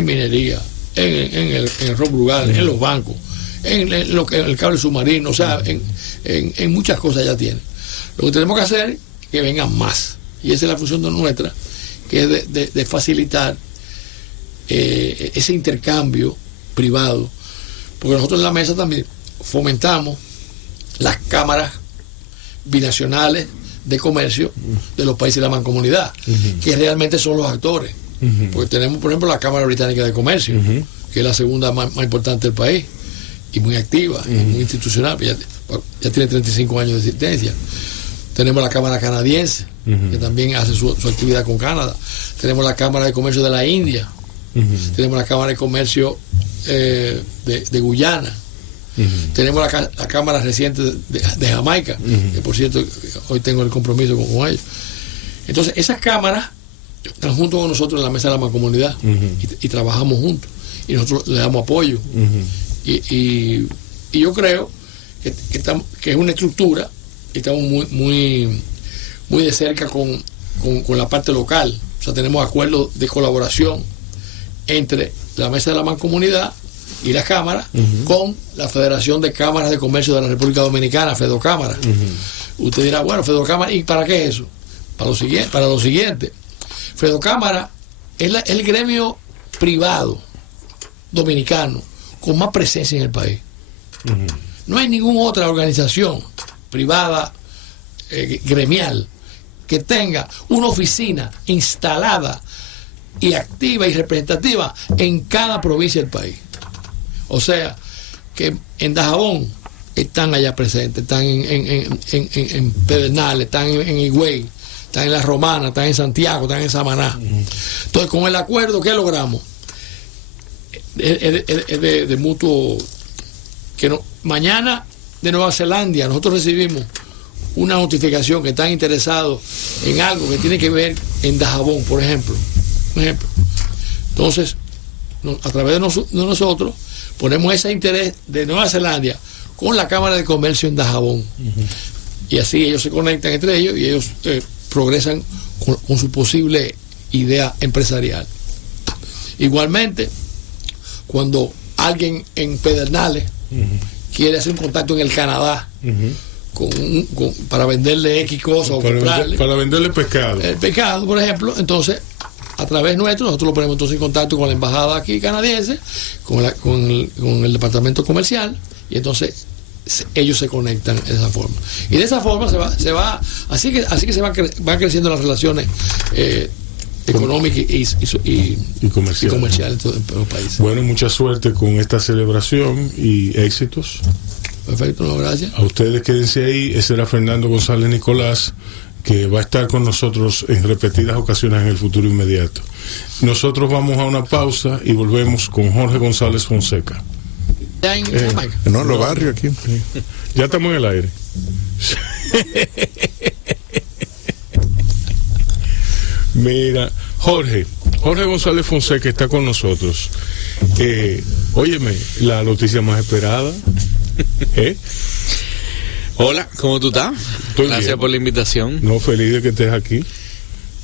minería, en el ron Brugal, en los bancos, en el cable submarino, o sea, en muchas cosas ya tienen. Lo que tenemos que hacer es que vengan más, y esa es la función nuestra, que es de facilitar ese intercambio privado, porque nosotros en la mesa también fomentamos las cámaras binacionales de comercio de los países de la Mancomunidad, que realmente son los actores, porque tenemos, por ejemplo, la Cámara Británica de Comercio, que es la segunda más importante del país, y muy activa, y muy institucional, ya tiene 35 años de existencia. Tenemos la Cámara Canadiense, que también hace su actividad con Canadá. Tenemos la Cámara de Comercio de la India, tenemos la Cámara de Comercio de Guyana, tenemos la Cámara reciente de Jamaica, que por cierto hoy tengo el compromiso con ellos. Entonces esas cámaras están junto con nosotros en la mesa de la Mancomunidad, y trabajamos juntos, y nosotros le damos apoyo, y yo creo que es una estructura, y estamos muy de cerca con la parte local. O sea, tenemos acuerdos de colaboración entre la mesa de la Mancomunidad y la Cámara, con la Federación de Cámaras de Comercio de la República Dominicana, FEDOCámara, Usted dirá, bueno, Fedocámara, ¿y para qué es eso? Para lo siguiente. Fedocámara es el gremio privado dominicano con más presencia en el país. No hay ninguna otra organización privada gremial que tenga una oficina instalada y activa y representativa en cada provincia del país. O sea, que en Dajabón están allá presentes, están en Pedernales, están en Higüey, están en La Romana, están en Santiago, están en Samaná. Entonces, con el acuerdo, ¿qué logramos? Es de mutuo. Que no, mañana de Nueva Zelanda nosotros recibimos una notificación que están interesados en algo que tiene que ver en Dajabón, por ejemplo. Entonces, a través de nosotros ponemos ese interés de Nueva Zelanda con la Cámara de Comercio en Dajabón. Y así ellos se conectan entre ellos y ellos progresan con su posible idea empresarial. Igualmente, cuando alguien en Pedernales quiere hacer un contacto en el Canadá para venderle X cosas o para venderle pescado. El pescado, por ejemplo, entonces a través nuestro nosotros lo ponemos entonces en contacto con la embajada aquí canadiense, con el departamento comercial, y entonces ellos se conectan de esa forma. Y de esa forma así que se van creciendo las relaciones económicas y comerciales en todos los países. Bueno, mucha suerte con esta celebración y éxitos. Perfecto, no, gracias. A ustedes quédense ahí. Ese era Fernando González Nicolás, que va a estar con nosotros en repetidas ocasiones en el futuro inmediato. Nosotros vamos a una pausa y volvemos con Jorge González Fonseca. No, en los barrios aquí. Ya estamos en el aire. Mira, Jorge González Fonseca está con nosotros. Óyeme, la noticia más esperada. Hola, ¿cómo tú estás? Gracias bien por la invitación. No, feliz de que estés aquí.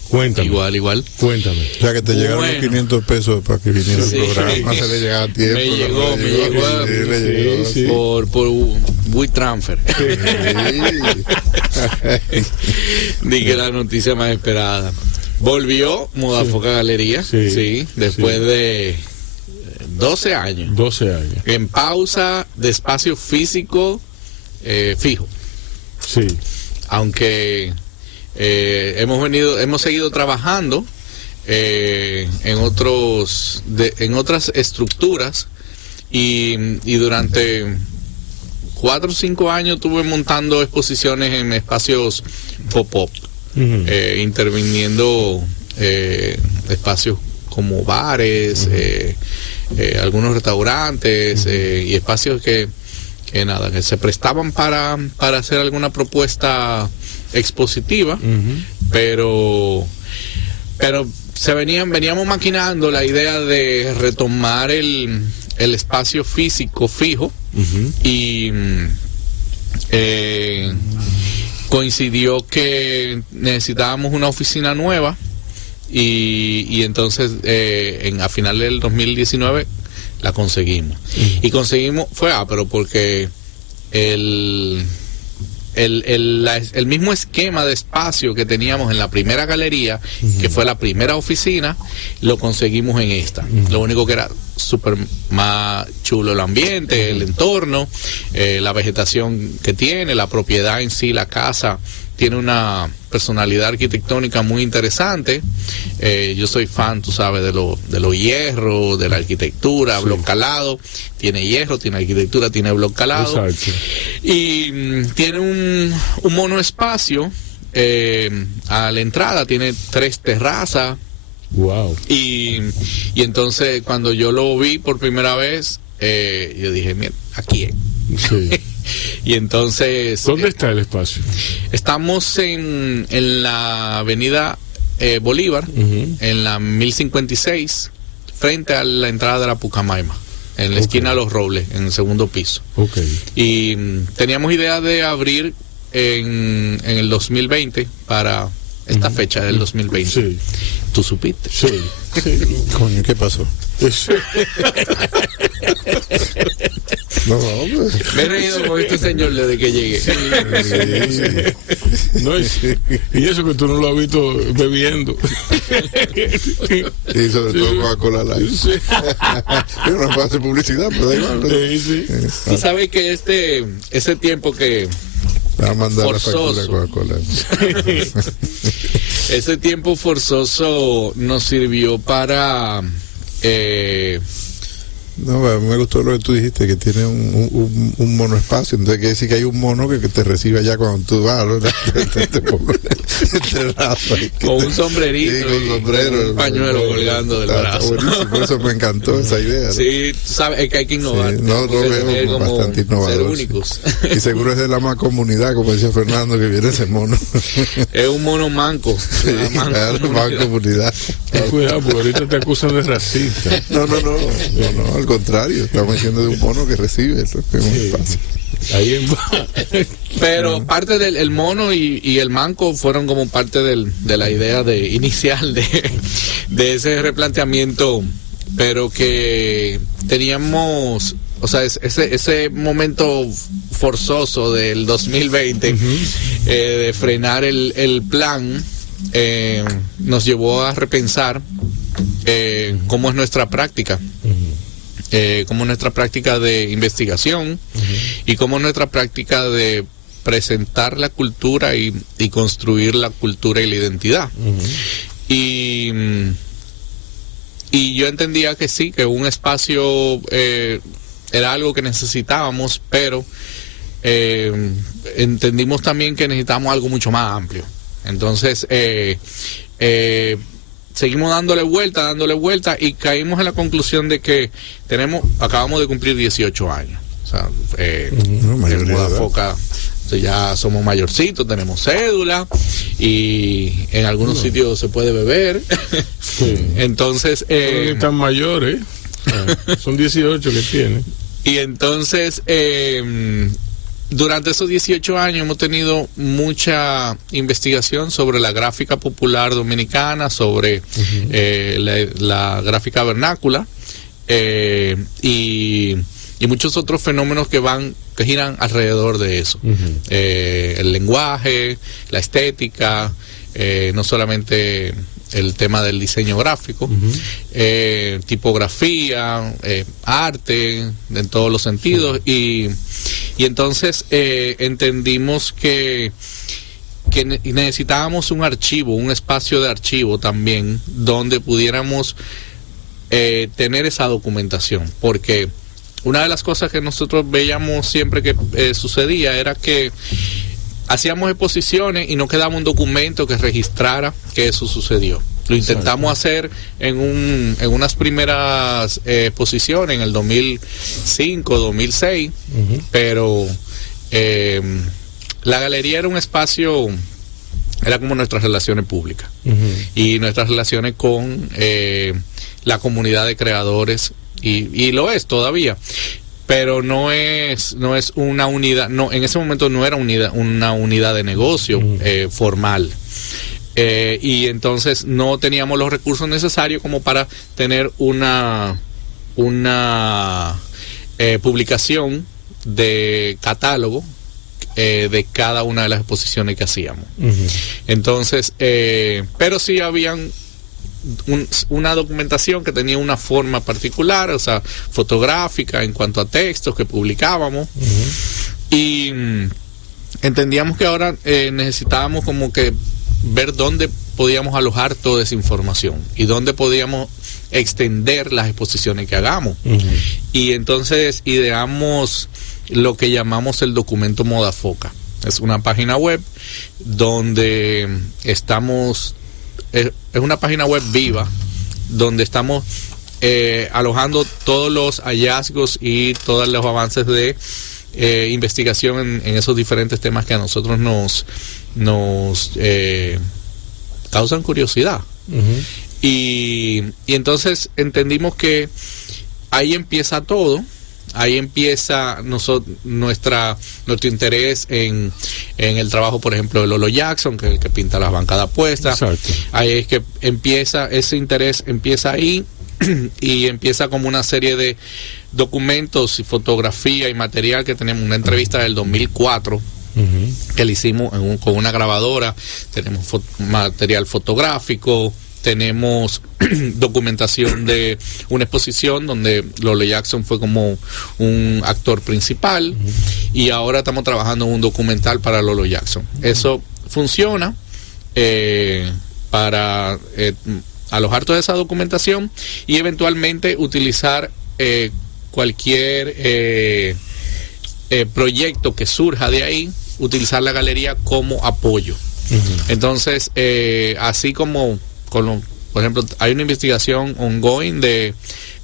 Cuéntame. Igual. Cuéntame. O sea, que te llegaron los 500 pesos para que viniera el programa. Se le llegaba a tiempo. Me llegó por WeTransfer. Dije la noticia más esperada. Volvió Modafoca Galería. Sí, después de 12 años. 12 años. En pausa de espacio físico fijo. Sí. Aunque hemos seguido trabajando en otras estructuras y durante 4 o 5 años estuve montando exposiciones en espacios pop-up, interviniendo espacios como bares, algunos restaurantes y espacios que se prestaban para hacer alguna propuesta expositiva, pero veníamos maquinando la idea de retomar el espacio físico fijo y coincidió que necesitábamos una oficina nueva y entonces a final del 2019 la conseguimos. Y conseguimos, pero porque el mismo esquema de espacio que teníamos en la primera galería, que fue la primera oficina, lo conseguimos en esta. Lo único que era súper más chulo el ambiente, el entorno, la vegetación que tiene, la propiedad en sí, la casa tiene una personalidad arquitectónica muy interesante. Yo soy fan, tú sabes, de los hierros, de la arquitectura, bloc calado. Tiene hierro, tiene arquitectura, tiene bloc calado. Exacto. Y tiene un monoespacio. A la entrada tiene 3 terrazas. Wow. Y entonces cuando yo lo vi por primera vez, yo dije, mira, aquí es. Sí. Y entonces... ¿Dónde está el espacio? Estamos en la avenida Bolívar, en la 1056, frente a la entrada de la Pucamaima, en la esquina de Los Robles, en el segundo piso. Y teníamos idea de abrir en el 2020, para esta fecha del 2020. Sí. ¿Tú supiste? Sí. Coño, ¿qué pasó? No, pues. Me he reído con este señor desde que llegué. No, y eso que tú no lo has visto bebiendo. Y sobre todo Coca-Cola Light. Sí. Yo no puedo hacer publicidad, pero da igual, ¿no? Sí. Tú sabes que ese tiempo que Va a mandar forzoso. la factura de Coca-Cola. Ese tiempo forzoso nos sirvió para No, a mí me gustó lo que tú dijiste, que tiene un monoespacio. Entonces quiere decir que hay un mono que te recibe allá cuando tú vas, ¿no? Con un sombrerito, sí, con un sombrero, un pañuelo colgando del brazo. Buenísimo, por eso me encantó esa idea, ¿no? Sí, tú sabes, es que hay que innovar. Sí, no, lo veo bastante innovador. Ser únicos. Sí. Y seguro es de la más comunidad, como decía Fernando, que viene ese mono. Es un mono manco. Sí, claro, más comunidad. Cuidado, porque ahorita te acusan de racista. No, al contrario, estamos diciendo de un mono que recibe eso, que es un espacio. Ahí Pero parte del mono y el manco fueron como parte de la idea inicial de ese replanteamiento, pero que teníamos, o sea, ese momento forzoso del 2020 de frenar el plan nos llevó a repensar cómo es nuestra práctica. Como nuestra práctica de investigación y como nuestra práctica de presentar la cultura y construir la cultura y la identidad. Y yo entendía que sí, que un espacio era algo que necesitábamos, pero entendimos también que necesitábamos algo mucho más amplio. Entonces, seguimos dándole vuelta y caímos en la conclusión de que acabamos de cumplir 18 años. O sea, en Modafoca ya somos mayorcitos, tenemos cédula y en algunos sitios se puede beber. Sí. Entonces, no están mayores, son 18 que tienen. Y entonces, durante esos 18 años hemos tenido mucha investigación sobre la gráfica popular dominicana, sobre la gráfica vernácula y muchos otros fenómenos que giran alrededor de eso. El lenguaje, la estética, no solamente el tema del diseño gráfico, tipografía, arte, en todos los sentidos. Y entonces entendimos que necesitábamos un archivo, un espacio de archivo también, donde pudiéramos tener esa documentación, porque una de las cosas que nosotros veíamos siempre que sucedía era que hacíamos exposiciones y no quedaba un documento que registrara que eso sucedió. Lo intentamos hacer en unas primeras exposiciones en el 2005, 2006, pero la galería era un espacio, era como nuestras relaciones públicas y nuestras relaciones con la comunidad de creadores, y lo es todavía, pero no es una unidad, no, en ese momento no era una unidad de negocio formal. Y entonces no teníamos los recursos necesarios como para tener una publicación de catálogo de cada una de las exposiciones que hacíamos. Entonces, pero sí habían una documentación que tenía una forma particular, o sea, fotográfica en cuanto a textos que publicábamos. Y entendíamos que ahora necesitábamos como que ver dónde podíamos alojar toda esa información y dónde podíamos extender las exposiciones que hagamos. Y entonces ideamos lo que llamamos el documento Modafoca. Es una página web donde estamos, es una página web viva, donde estamos alojando todos los hallazgos y todos los avances de investigación en esos diferentes temas que a nosotros nos causan curiosidad. Y entonces entendimos que ahí empieza todo. Ahí empieza nuestro interés en el trabajo, por ejemplo, de Lolo Jackson, que es el que pinta las bancadas puestas. Exacto. Ahí es que empieza, ese interés empieza ahí y empieza como una serie documentos y fotografía y material que tenemos, una entrevista del 2004 que le hicimos con una grabadora, tenemos material fotográfico, tenemos documentación de una exposición donde Lolo Jackson fue como un actor principal, y ahora estamos trabajando en un documental para Lolo Jackson. Eso funciona para alojar toda esa documentación y eventualmente utilizar cualquier proyecto que surja de ahí, utilizar la galería como apoyo. Entonces, así como por ejemplo, hay una investigación ongoing de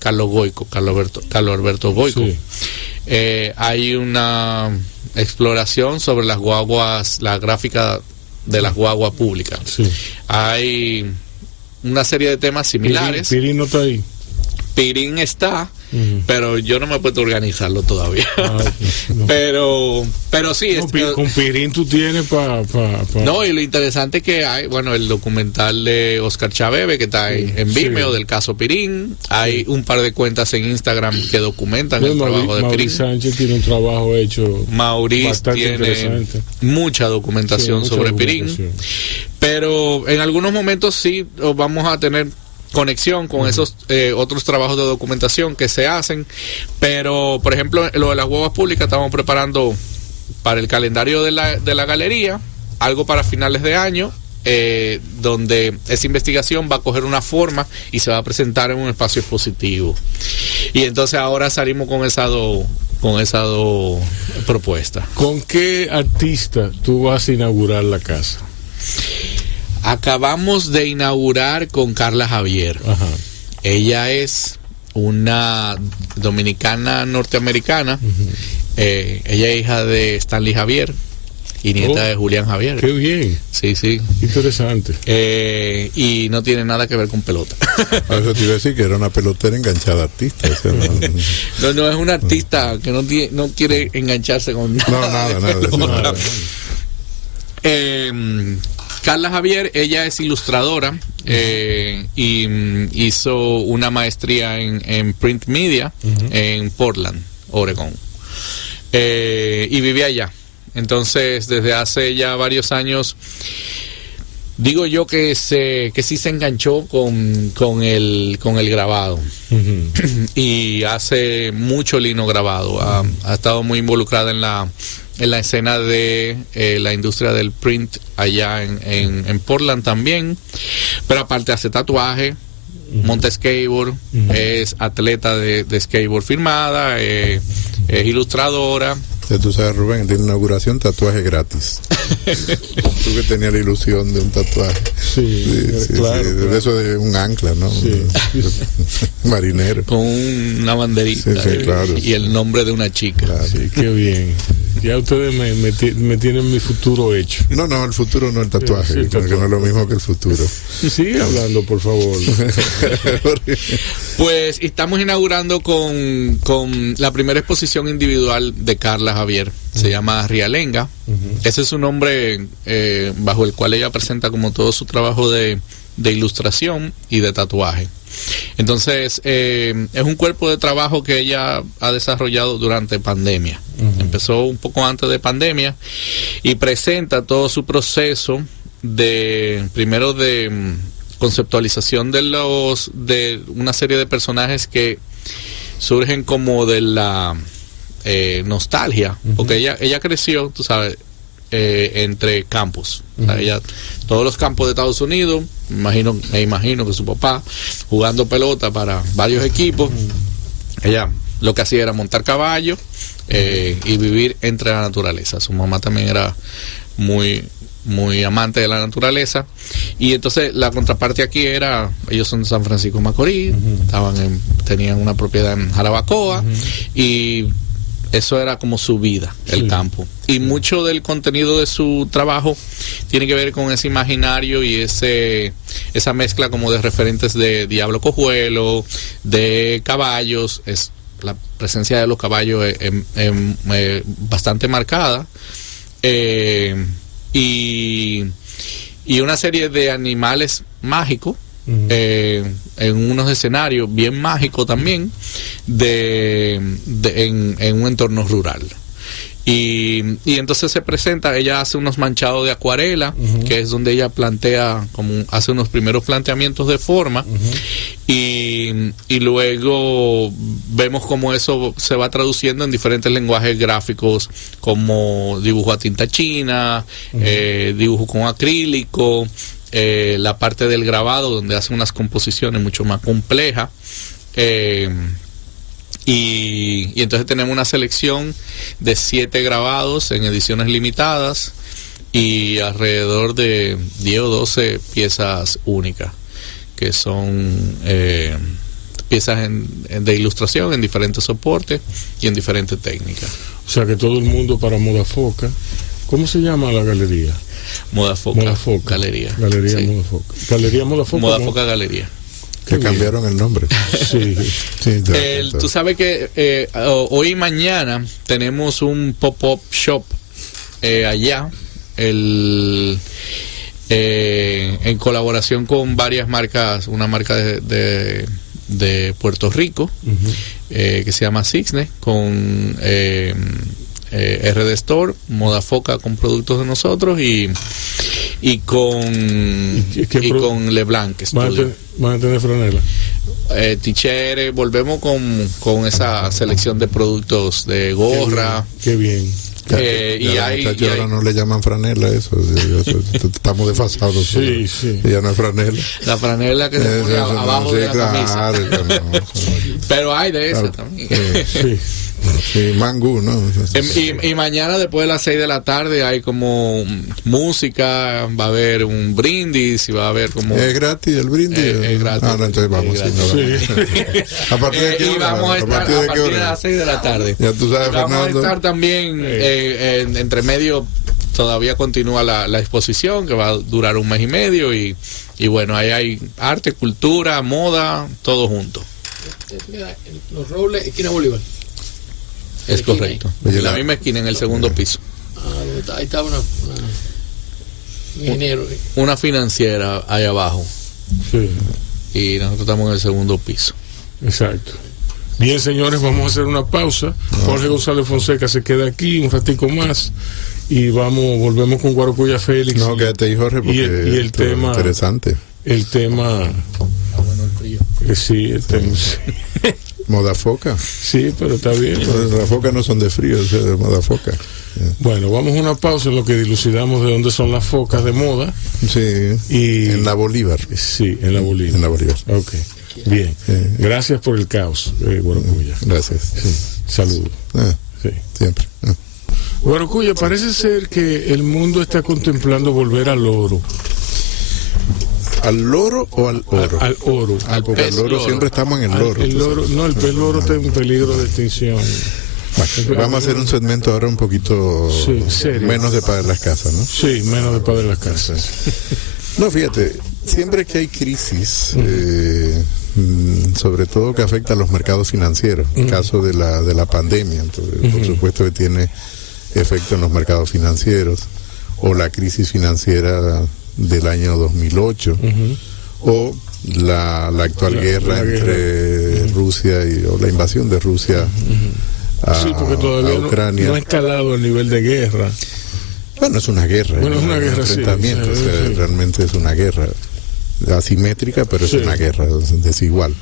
Carlos Alberto Goico. Sí. Hay una exploración sobre las guaguas, la gráfica de las guaguas públicas. Sí. Hay una serie de temas similares. Pirín no está ahí. Pirín está, pero yo no me he puesto a organizarlo todavía. No. pero sí. No, con Pirín tú tienes No, y lo interesante es que hay, bueno, el documental de Oscar Chaveve que está en Vimeo, del caso Pirín. Hay un par de cuentas en Instagram que documentan el trabajo de Pirín. Sánchez tiene un trabajo hecho bastante tiene interesante. Mucha documentación sobre Pirín. Pero en algunos momentos sí vamos a tener conexión con esos otros trabajos de documentación que se hacen, pero por ejemplo lo de las guaguas públicas estamos preparando para el calendario de la galería algo para finales de año, donde esa investigación va a coger una forma y se va a presentar en un espacio expositivo, y entonces ahora salimos con esas dos propuestas. ¿Con qué artista tú vas a inaugurar la casa? Acabamos de inaugurar con Carla Javier. Ajá. Ella es una dominicana norteamericana. Ella es hija de Stanley Javier y nieta de Julián Javier. ¡Qué bien! Sí. Interesante. Y no tiene nada que ver con pelota. Eso te iba a decir que era una pelotera enganchada artista. No es una artista que no quiere engancharse con nada. Nada. Carla Javier, ella es ilustradora y hizo una maestría en print media en Portland, Oregon, y vive allá. Entonces, desde hace ya varios años, digo yo que sí se enganchó con el grabado y hace mucho lino grabado. Ha estado muy involucrada en la escena de la industria del print allá en Portland también, pero aparte hace tatuaje, monta skateboard, es atleta de skateboard firmada, es ilustradora. Tú sabes, Rubén, de inauguración tatuaje gratis. Tú que tenías la ilusión de un tatuaje. Sí, claro. De eso de un ancla, ¿no? Sí. Marinero. Con una banderita. Sí, claro. Y el nombre de una chica. Claro. Sí, qué bien. Ya ustedes me tienen mi futuro hecho. No, el futuro no, el tatuaje, sí, porque no es lo mismo que el futuro. Sigue hablando, por favor. Pues estamos inaugurando con la primera exposición individual de Carla Javier. Se llama Rialenga. Ese es su nombre bajo el cual ella presenta como todo su trabajo de ilustración y de tatuaje. Entonces, es un cuerpo de trabajo que ella ha desarrollado durante pandemia. Empezó un poco antes de pandemia y presenta todo su proceso primero de conceptualización de una serie de personajes que surgen como de la nostalgia, porque ella creció, tú sabes, entre campos. O sea, todos los campos de Estados Unidos, me imagino que su papá jugando pelota para varios equipos, ella lo que hacía era montar caballo y vivir entre la naturaleza. Su mamá también era muy amante de la naturaleza, y entonces la contraparte aquí era, ellos son de San Francisco de Macorís, tenían una propiedad en Jarabacoa, y eso era como su vida, el campo. Y mucho del contenido de su trabajo tiene que ver con ese imaginario y esa mezcla como de referentes de Diablo Cojuelo, de caballos. Es la presencia de los caballos es bastante marcada. Y una serie de animales mágicos, en unos escenarios bien mágicos también, en un entorno rural. Y entonces se presenta, ella hace unos manchados de acuarela, que es donde ella plantea, hace unos primeros planteamientos de forma, y luego vemos cómo eso se va traduciendo en diferentes lenguajes gráficos, como dibujo a tinta china, dibujo con acrílico, la parte del grabado, donde hace unas composiciones mucho más complejas. Y entonces tenemos una selección de 7 grabados en ediciones limitadas y alrededor de 10 o 12 piezas únicas, que son piezas de ilustración en diferentes soportes y en diferentes técnicas. O sea que todo el mundo para Modafoca. ¿Cómo se llama la galería? Modafoca Galería. Galería Sí. Modafoca. Galería Modafoca. Modafoca Galería. Que cambiaron el nombre. Sí. Sí, Tú sabes que hoy y mañana tenemos un pop-up shop allá, en colaboración con varias marcas, una marca de Puerto Rico, que se llama Sixne, con RD Store, Modafoca con productos de nosotros y con Leblanc Studio. ¿Van a tener franela? Tichere, volvemos con esa selección de productos de gorra. Qué bien. Ahora no le llaman franela eso. Estamos desfasados. Sí. Ya no es franela. La franela que se pone abajo de la camisa. No. Pero hay de esa también. Sí, mangú, ¿no? Y mañana después de las 6 de la tarde hay como música, va a haber un brindis y va a haber como... ¿Es gratis el brindis? Es gratis. No, entonces vamos. ¿A partir de qué hora? Y vamos a estar a partir de las 6 de la tarde. Ya tú sabes, vamos Fernando. a estar también entre medio, todavía continúa la exposición que va a durar 1 mes y medio y bueno, ahí hay arte, cultura, moda, todo junto. Los Robles, esquina Bolívar. Es correcto. En la misma esquina, en el segundo piso. Ahí está un ingeniero. Una financiera ahí abajo. Sí. Y nosotros estamos en el segundo piso. Exacto. Bien, señores, vamos a hacer una pausa. Jorge González Fonseca se queda aquí un ratico más y volvemos con Guaracuya Félix. No, quédate ahí, Jorge, porque y el tema interesante. El tema. Bueno, el frío. Sí, el tema. Modafoca. Sí, pero está bien. Las focas no son de frío, es de Modafoca. Bueno, vamos a una pausa en lo que dilucidamos de dónde son las focas de moda. Sí. Y en la Bolívar. Sí, en la Bolívar. En la Bolívar. Ok. Bien. Gracias por el caos, Guaracuya. Gracias. Sí. Saludos. Sí. Siempre. Guaracuya, parece ser que el mundo está contemplando volver al oro. ¿Al loro o al oro? Al oro. Porque el oro siempre estamos en el loro. El oro está en peligro de extinción. Bueno, vamos a hacer un segmento ahora un poquito menos de Padre Las Casas, ¿no? Sí, menos de Padre Las Casas. No, fíjate, siempre que hay crisis, sobre todo que afecta a los mercados financieros, en caso de la pandemia, entonces, por supuesto que tiene efecto en los mercados financieros, o la crisis financiera del año 2008, o la actual guerra entre Rusia o la invasión de Rusia porque todavía a Ucrania. No ha escalado el nivel de guerra. Bueno, es una guerra. Bueno, es una guerra, enfrentamiento, sí. Realmente es una guerra asimétrica, pero es una guerra desigual.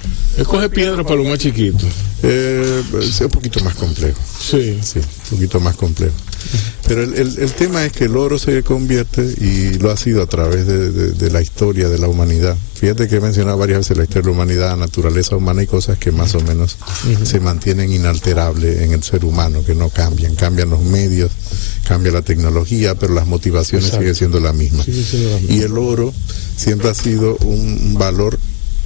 Coge piedra para lo más chiquito. Es un poquito más complejo. Sí, un poquito más complejo. Pero el tema es que el oro se convierte, y lo ha sido a través de la historia de la humanidad. Fíjate que he mencionado varias veces la historia de la humanidad, la naturaleza humana, y cosas que más o menos se mantienen inalterables en el ser humano, que no cambian. Cambian los medios, cambia la tecnología, pero las motivaciones siguen siendo las mismas. Y el oro siempre ha sido un valor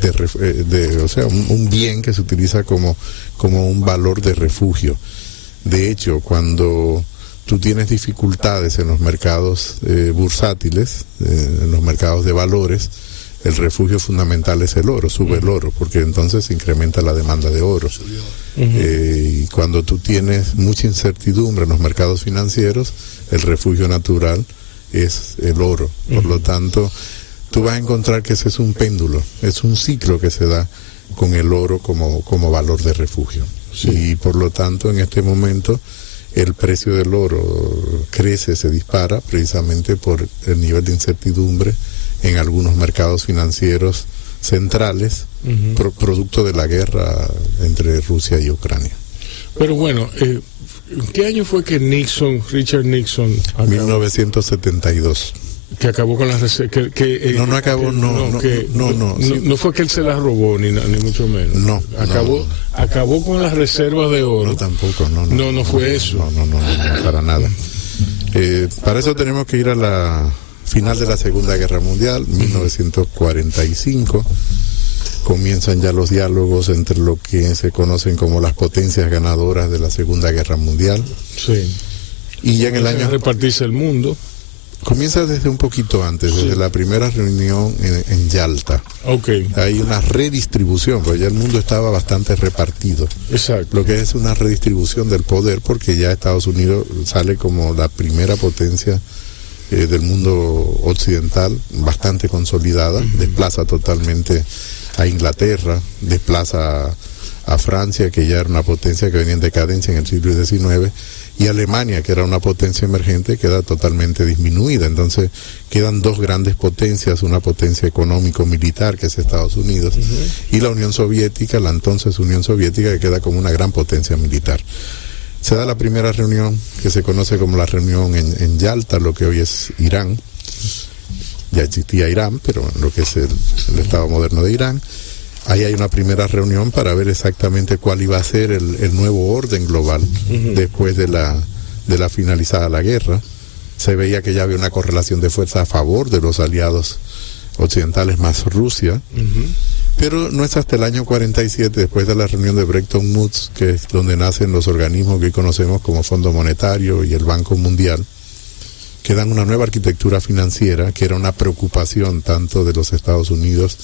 un bien que se utiliza como un valor de refugio. De hecho, cuando tú tienes dificultades en los mercados bursátiles, en los mercados de valores, el refugio fundamental es el oro, sube el oro, porque entonces se incrementa la demanda de oro. Y cuando tú tienes mucha incertidumbre en los mercados financieros, el refugio natural es el oro. Por lo tanto, tú vas a encontrar que ese es un péndulo, es un ciclo que se da, con el oro como valor de refugio. Sí. Y por lo tanto, en este momento, el precio del oro crece, se dispara, precisamente por el nivel de incertidumbre en algunos mercados financieros centrales, producto de la guerra entre Rusia y Ucrania. Pero bueno, ¿en qué año fue que Richard Nixon acabó? 1972. Que acabó con las reservas. No acabó, no fue que él se las robó, ni mucho menos. No. Acabó con las reservas de oro. No, tampoco, no fue eso. No, para nada. Para eso tenemos que ir a la final de la Segunda Guerra Mundial, 1945. Comienzan ya los diálogos entre lo que se conocen como las potencias ganadoras de la Segunda Guerra Mundial. Sí. Y ya en el año... repartirse el mundo. Comienza desde un poquito antes, desde la primera reunión en Yalta. Okay. Hay una redistribución, porque ya el mundo estaba bastante repartido. Exacto. Lo que es una redistribución del poder, porque ya Estados Unidos sale como la primera potencia del mundo occidental, bastante consolidada, desplaza totalmente a Inglaterra, desplaza a Francia, que ya era una potencia que venía en decadencia en el siglo XIX, y Alemania, que era una potencia emergente, queda totalmente disminuida. Entonces quedan dos grandes potencias, una potencia económico-militar, que es Estados Unidos, y la Unión Soviética, la entonces Unión Soviética, que queda como una gran potencia militar. Se da la primera reunión, que se conoce como la reunión en Yalta, lo que hoy es Irán. Ya existía Irán, pero lo que es el Estado moderno de Irán. Ahí hay una primera reunión para ver exactamente cuál iba a ser el nuevo orden global después de la finalizada la guerra. Se veía que ya había una correlación de fuerza a favor de los aliados occidentales más Rusia, pero no es hasta el año 47, después de la reunión de Bretton Woods, que es donde nacen los organismos que hoy conocemos como Fondo Monetario y el Banco Mundial, que dan una nueva arquitectura financiera, que era una preocupación tanto de los Estados Unidos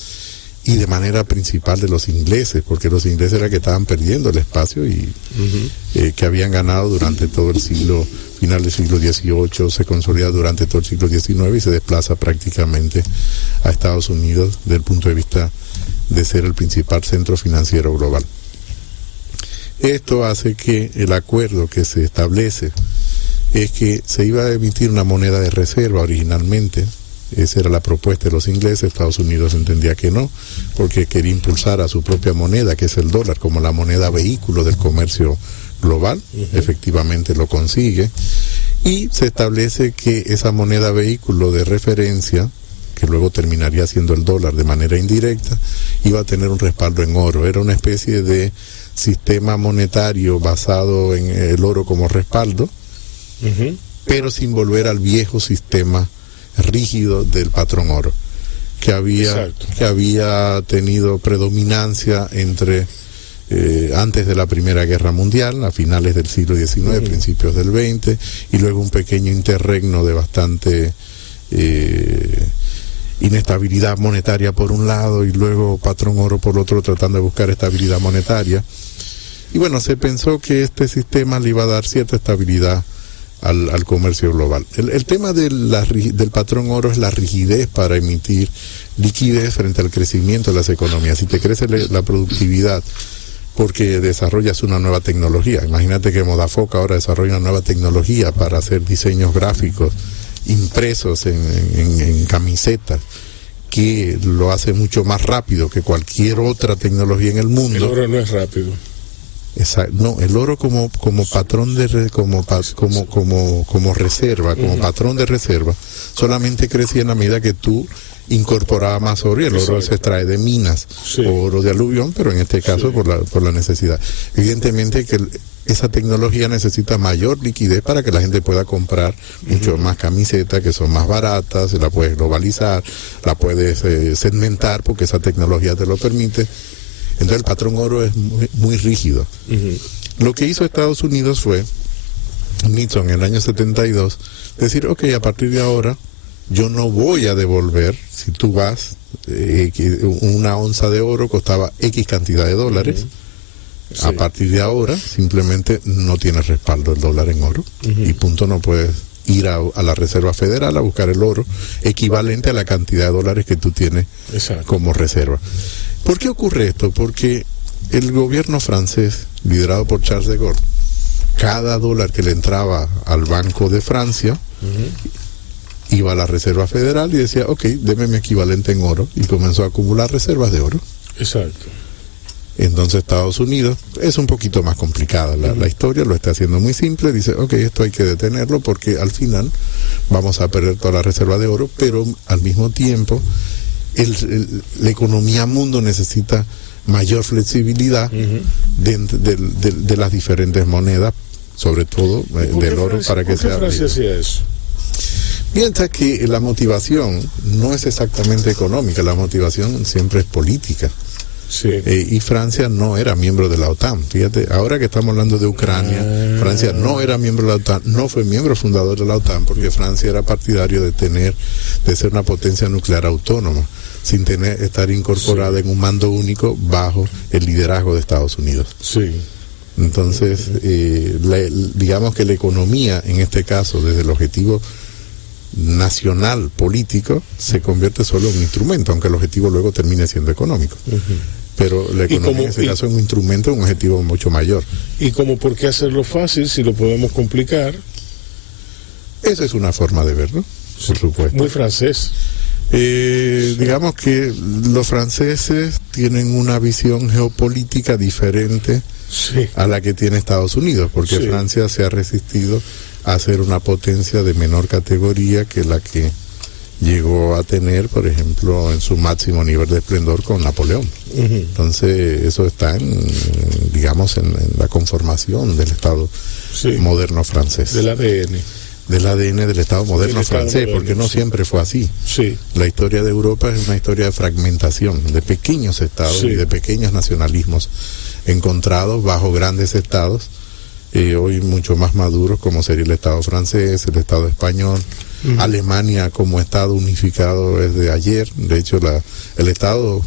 y de manera principal de los ingleses, porque los ingleses eran que estaban perdiendo el espacio y que habían ganado durante todo el final del siglo XVIII, se consolida durante todo el siglo XIX y se desplaza prácticamente a Estados Unidos desde el punto de vista de ser el principal centro financiero global. Esto hace que el acuerdo que se establece es que se iba a emitir una moneda de reserva originalmente. Esa era la propuesta de los ingleses. Estados Unidos entendía que no, porque quería impulsar a su propia moneda, que es el dólar, como la moneda vehículo del comercio global. Efectivamente lo consigue, y se establece que esa moneda vehículo de referencia, que luego terminaría siendo el dólar de manera indirecta, iba a tener un respaldo en oro. Era una especie de sistema monetario basado en el oro como respaldo, pero sin volver al viejo sistema rígido del patrón oro, que había tenido predominancia antes de la Primera Guerra Mundial, a finales del siglo XIX, principios del XX, y luego un pequeño interregno de bastante inestabilidad monetaria por un lado, y luego patrón oro por otro, tratando de buscar estabilidad monetaria. Y bueno, se pensó que este sistema le iba a dar cierta estabilidad al comercio global. El tema del patrón oro es la rigidez para emitir liquidez frente al crecimiento de las economías. Si te crece la productividad porque desarrollas una nueva tecnología, imagínate que Modafoca ahora desarrolla una nueva tecnología para hacer diseños gráficos impresos en camisetas, que lo hace mucho más rápido que cualquier otra tecnología en el mundo. El oro no es rápido. No, el oro como patrón como reserva, como patrón de reserva, solamente crecía en la medida que tú incorporabas más oro, y el oro se extrae de minas, oro de aluvión, pero en este caso por la necesidad. Evidentemente que esa tecnología necesita mayor liquidez para que la gente pueda comprar mucho más camisetas, que son más baratas, se la puedes globalizar, la puedes segmentar, porque esa tecnología te lo permite. Entonces el patrón oro es muy rígido. Lo que hizo Estados Unidos fue, Nixon en el año 72, decir, ok, a partir de ahora yo no voy a devolver, si tú vas, una onza de oro costaba X cantidad de dólares. A partir de ahora simplemente no tienes respaldo el dólar en oro, y punto, no puedes ir a la Reserva Federal a buscar el oro equivalente a la cantidad de dólares que tú tienes como reserva. ¿Por qué ocurre esto? Porque el gobierno francés, liderado por Charles de Gaulle, cada dólar que le entraba al Banco de Francia, iba a la Reserva Federal y decía, ok, deme mi equivalente en oro, y comenzó a acumular reservas de oro. Exacto. Entonces Estados Unidos es un poquito más complicada la historia, lo está haciendo muy simple, dice, ok, esto hay que detenerlo porque al final vamos a perder toda la reserva de oro, pero al mismo tiempo la economía mundo necesita mayor flexibilidad de las diferentes monedas, sobre todo del oro, para que sea... ¿Por qué Francia hacía eso? Piensa que la motivación no es exactamente económica, la motivación siempre es política. Sí. Y Francia no era miembro de la OTAN. Fíjate, ahora que estamos hablando de Ucrania, Francia no era miembro de la OTAN, no fue miembro fundador de la OTAN, porque Francia era partidario de ser una potencia nuclear autónoma, sin estar incorporada en un mando único bajo el liderazgo de Estados Unidos. Sí. Entonces, digamos que la economía, en este caso, desde el objetivo nacional político, se convierte solo en un instrumento, aunque el objetivo luego termine siendo económico. Pero la economía en ese caso es un instrumento, un objetivo mucho mayor. ¿Y como por qué hacerlo fácil si lo podemos complicar? Esa es una forma de verlo, por supuesto. Muy francés. Digamos que los franceses tienen una visión geopolítica diferente a la que tiene Estados Unidos, porque Francia se ha resistido a ser una potencia de menor categoría que la que llegó a tener, por ejemplo, en su máximo nivel de esplendor con Napoleón. Entonces, eso está digamos, en la conformación del Estado moderno francés. Del ADN. Del ADN del Estado moderno francés, porque no siempre fue así. La historia de Europa es una historia de fragmentación, de pequeños estados y de pequeños nacionalismos encontrados bajo grandes estados, hoy mucho más maduros, como sería el Estado francés, el Estado español, Alemania como Estado unificado desde ayer. De hecho, el Estado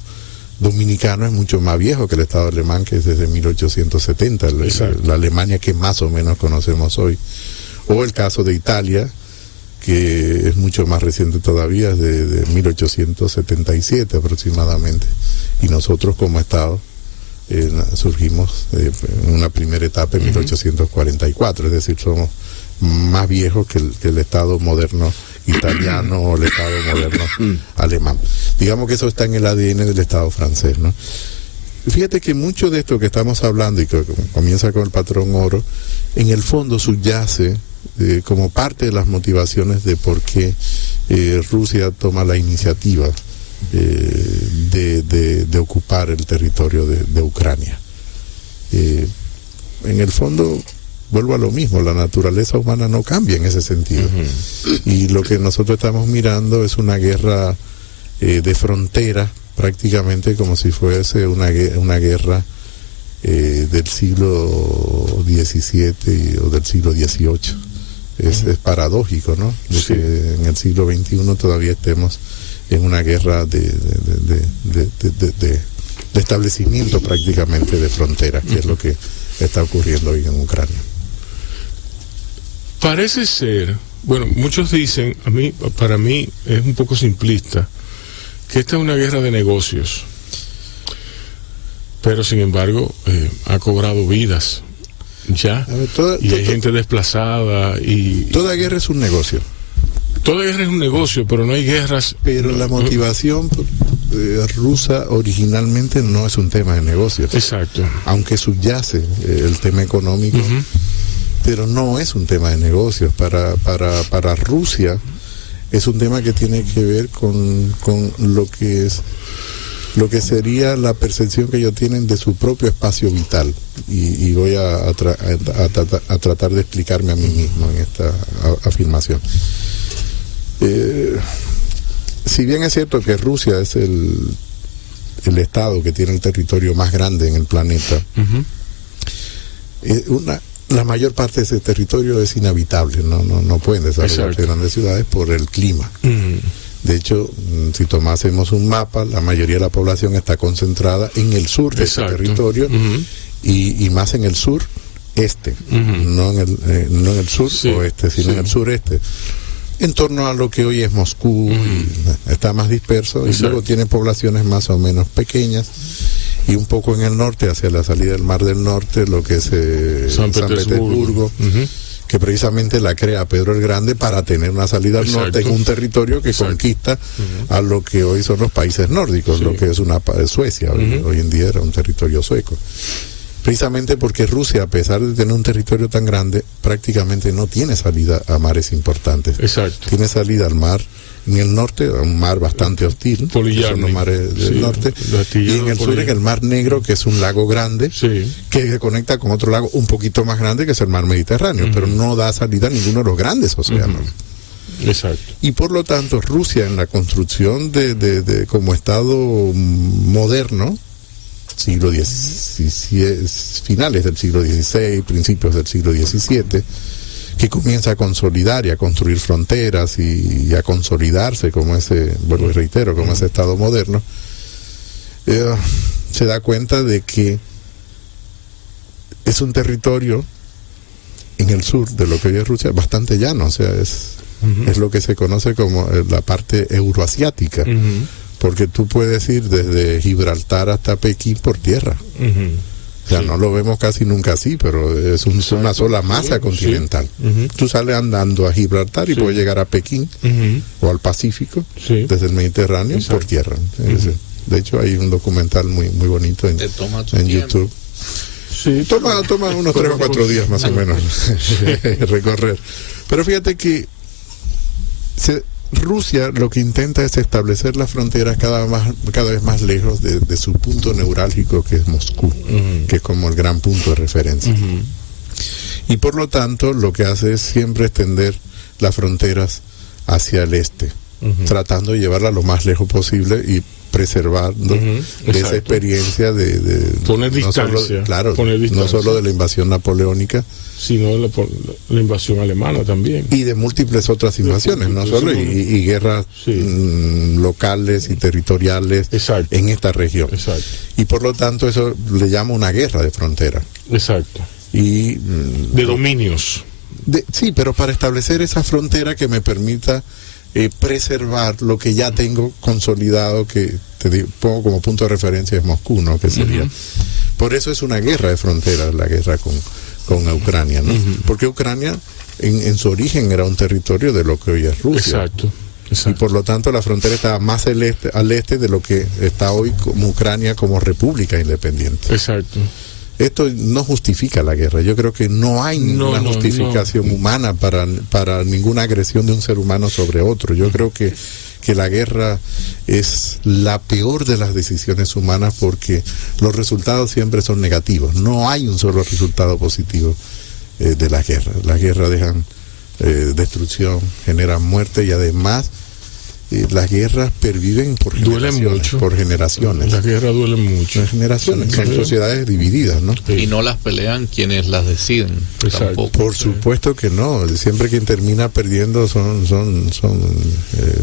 dominicano es mucho más viejo que el Estado alemán, que es desde 1870, la Alemania que más o menos conocemos hoy. O el caso de Italia, que es mucho más reciente todavía, es de 1877 aproximadamente. Y nosotros como Estado surgimos en una primera etapa en 1844, es decir, somos más viejos que el Estado moderno italiano o el Estado moderno alemán. Digamos que eso está en el ADN del Estado francés, ¿no? Fíjate que mucho de esto que estamos hablando y que comienza con el patrón oro, en el fondo subyace como parte de las motivaciones de por qué Rusia toma la iniciativa de ocupar el territorio de Ucrania. En el fondo, vuelvo a lo mismo, la naturaleza humana no cambia en ese sentido. Y lo que nosotros estamos mirando es una guerra de frontera, prácticamente como si fuese una guerra del siglo XVII o del siglo XVIII. Es paradójico, ¿no? De que en el siglo XXI todavía estemos en una guerra de establecimiento prácticamente de fronteras, que es lo que está ocurriendo hoy en Ucrania. Parece ser, bueno, muchos dicen, para mí es un poco simplista, que esta es una guerra de negocios, pero sin embargo ha cobrado vidas ya, y hay gente desplazada y... Toda guerra es un negocio. Toda guerra es un negocio, pero no hay guerras... Pero la motivación rusa originalmente no es un tema de negocios. Exacto. Aunque subyace el tema económico, pero no es un tema de negocios. Para Rusia es un tema que tiene que ver con lo que sería la percepción que ellos tienen de su propio espacio vital. Y voy a tratar de explicarme a mí mismo en esta afirmación. Si bien es cierto que Rusia es el estado que tiene el territorio más grande en el planeta, la mayor parte de ese territorio es inhabitable, no pueden desarrollarse grandes ciudades por el clima. De hecho, si tomásemos un mapa, la mayoría de la población está concentrada en el sur de ese territorio, y más en el sur este, no en el sur oeste, sino en el sureste. en torno a lo que hoy es Moscú, está más disperso, y luego tiene poblaciones más o menos pequeñas, y un poco en el norte, hacia la salida del Mar del Norte, lo que es San Petersburgo, que precisamente la crea Pedro el Grande para tener una salida al norte en un territorio que conquista a lo que hoy son los países nórdicos, lo que es Suecia, hoy en día era un territorio sueco. Precisamente porque Rusia, a pesar de tener un territorio tan grande, prácticamente no tiene salida a mares importantes. Tiene salida al mar en el norte, un mar bastante hostil, que son los mares del norte, y en el sur en el Mar Negro, que es un lago grande, que se conecta con otro lago un poquito más grande, que es el Mar Mediterráneo, pero no da salida a ninguno de los grandes océanos. Y por lo tanto, Rusia, en la construcción de como Estado moderno, finales del siglo XVI, principios del siglo XVII, que comienza a consolidar y a construir fronteras y a consolidarse como ese, vuelvo y reitero, como ese Estado moderno, se da cuenta de que es un territorio en el sur de lo que hoy es Rusia bastante llano, o sea, es lo que se conoce como la parte euroasiática, porque tú puedes ir desde Gibraltar hasta Pekín por tierra. O sea, no lo vemos casi nunca así, pero es una sola masa continental. Tú sales andando a Gibraltar y puedes llegar a Pekín o al Pacífico desde el Mediterráneo por tierra. De hecho, hay un documental muy bonito en YouTube. Toma unos 3 o 4 días más o menos recorrer. Pero fíjate que Rusia lo que intenta es establecer las fronteras cada vez más lejos de su punto neurálgico, que es Moscú, que es como el gran punto de referencia. Y por lo tanto lo que hace es siempre extender las fronteras hacia el este, tratando de llevarla lo más lejos posible y preservando esa experiencia de poner distancia, no solo de la invasión napoleónica, sino la invasión alemana también, y de múltiples otras invasiones, no solo y guerras locales y territoriales en esta región. Y por lo tanto eso le llama una guerra de frontera. Y de dominios. Sí, pero para establecer esa frontera que me permita preservar lo que ya tengo consolidado, que pongo como punto de referencia es Moscú, ¿no? Que sería. Por eso es una guerra de fronteras, la guerra con Ucrania, ¿no? Porque Ucrania en su origen era un territorio de lo que hoy es Rusia. Y por lo tanto la frontera estaba más al este de lo que está hoy como Ucrania como república independiente. Esto no justifica la guerra. Yo creo que no hay ninguna justificación humana para ninguna agresión de un ser humano sobre otro. Yo creo que la guerra es la peor de las decisiones humanas, porque los resultados siempre son negativos. No hay un solo resultado positivo de la guerra. Las guerras dejan destrucción, generan muerte, y además las guerras perviven por generaciones. Las guerras duelen mucho. Por generaciones. Son sociedades divididas, ¿no? Y no las pelean quienes las deciden. Tampoco. Por supuesto que no. Siempre quien termina perdiendo son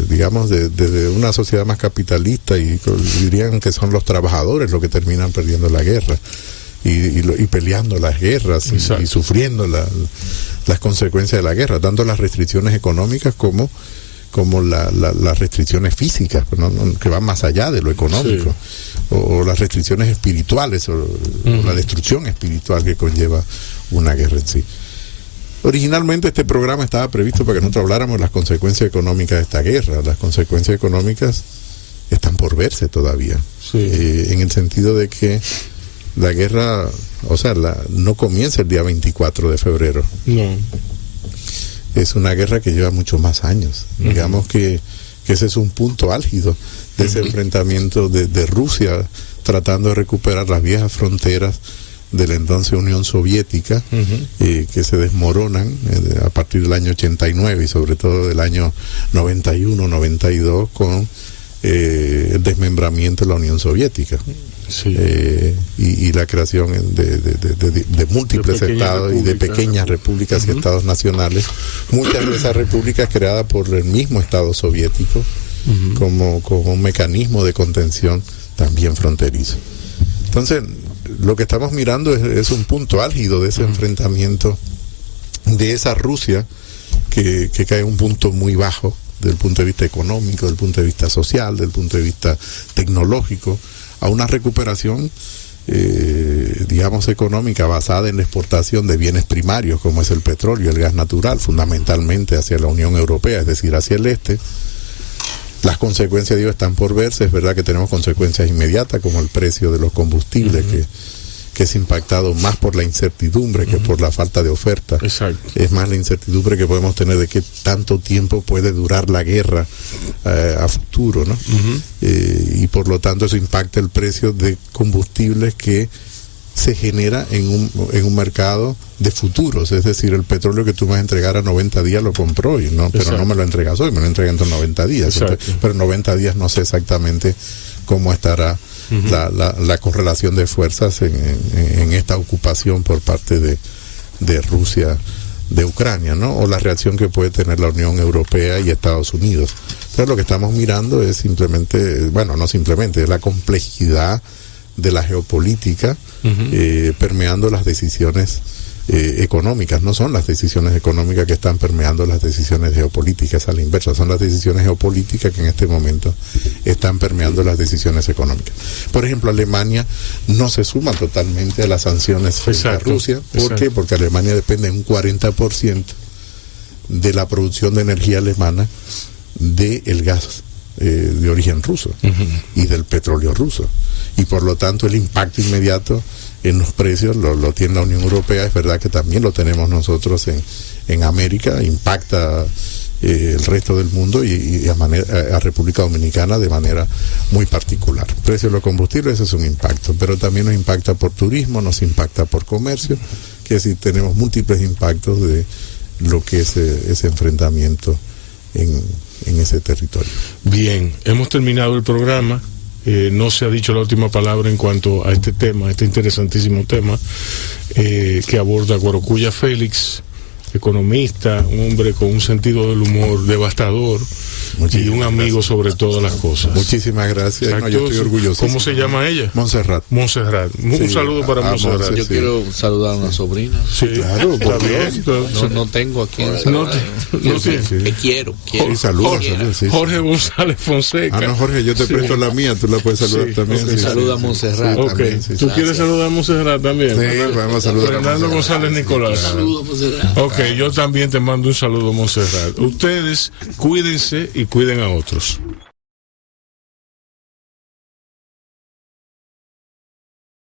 digamos, desde una sociedad más capitalista, y dirían que son los trabajadores los que terminan perdiendo la guerra y peleando las guerras y sufriendo las consecuencias de la guerra, tanto las restricciones económicas como las restricciones físicas, que van más allá de lo económico, o las restricciones espirituales, o la destrucción espiritual que conlleva una guerra en sí. Originalmente este programa estaba previsto para que nosotros habláramos de las consecuencias económicas de esta guerra. Las consecuencias económicas están por verse todavía, en el sentido de que la guerra, no comienza el día 24 de febrero. Es una guerra que lleva muchos más años. Digamos que ese es un punto álgido de ese enfrentamiento de Rusia tratando de recuperar las viejas fronteras de la entonces Unión Soviética, que se desmoronan a partir del año 89 y sobre todo del año 91-92 con el desmembramiento de la Unión Soviética. Y la creación de múltiples estados y de pequeñas repúblicas y estados nacionales, muchas de esas repúblicas creadas por el mismo Estado soviético como un mecanismo de contención también fronterizo. Entonces, lo que estamos mirando es un punto álgido de ese enfrentamiento, de esa Rusia que cae en un punto muy bajo desde el punto de vista económico, desde el punto de vista social, desde el punto de vista tecnológico, a una recuperación digamos económica basada en la exportación de bienes primarios como es el petróleo y el gas natural, fundamentalmente hacia la Unión Europea, es decir, hacia el este. Las consecuencias de ello están por verse. Es verdad que tenemos consecuencias inmediatas como el precio de los combustibles, que es impactado más por la incertidumbre que por la falta de oferta. Exacto. Es más la incertidumbre que podemos tener de qué tanto tiempo puede durar la guerra a futuro, ¿no? Y por lo tanto eso impacta el precio de combustibles que se genera en un mercado de futuros. Es decir, el petróleo que tú me vas a entregar a 90 días lo compro hoy, ¿no? Pero no me lo entregas hoy, me lo entregas dentro de 90 días. Entonces, pero en 90 días no sé exactamente cómo estará la correlación de fuerzas en esta ocupación por parte de Rusia de Ucrania, ¿no? O la reacción que puede tener la Unión Europea y Estados Unidos. Entonces lo que estamos mirando es simplemente, bueno, no simplemente, es la complejidad de la geopolítica permeando las decisiones económicas. No son las decisiones económicas que están permeando las decisiones geopolíticas, a la inversa, son las decisiones geopolíticas que en este momento están permeando las decisiones económicas. Por ejemplo, Alemania no se suma totalmente a las sanciones frente a Rusia. ¿Por qué? Porque Alemania depende un 40% de la producción de energía alemana del gas de origen ruso y del petróleo ruso. Y por lo tanto el impacto inmediato en los precios lo tiene la Unión Europea. Es verdad que también lo tenemos nosotros en América, impacta el resto del mundo y a República Dominicana de manera muy particular. El precio de los combustibles, ese es un impacto, pero también nos impacta por turismo, nos impacta por comercio, que es decir, tenemos múltiples impactos de lo que es ese enfrentamiento en ese territorio. Bien, hemos terminado el programa. No se ha dicho la última palabra en cuanto a este tema, este interesantísimo tema que aborda Guarocuya Félix, economista, un hombre con un sentido del humor devastador y un amigo sobre todas las cosas. Muchísimas gracias. No, yo estoy orgulloso. ¿Cómo se llama ella? Montserrat. Un saludo para Montserrat. Yo quiero saludar a una sobrina. Sí, claro, está bien. No tengo a quien que quiero. Sí, saludos. Jorge González Fonseca. No, Jorge, yo te presto la mía, tú la puedes saludar también. Saluda a Montserrat. ¿Tú quieres saludar a Montserrat también? Sí, vamos a saludar a Fernando González Nicolás. Saludos, Montserrat. Ok, yo también te mando un saludo, Montserrat. Ustedes cuídense y cuiden a otros.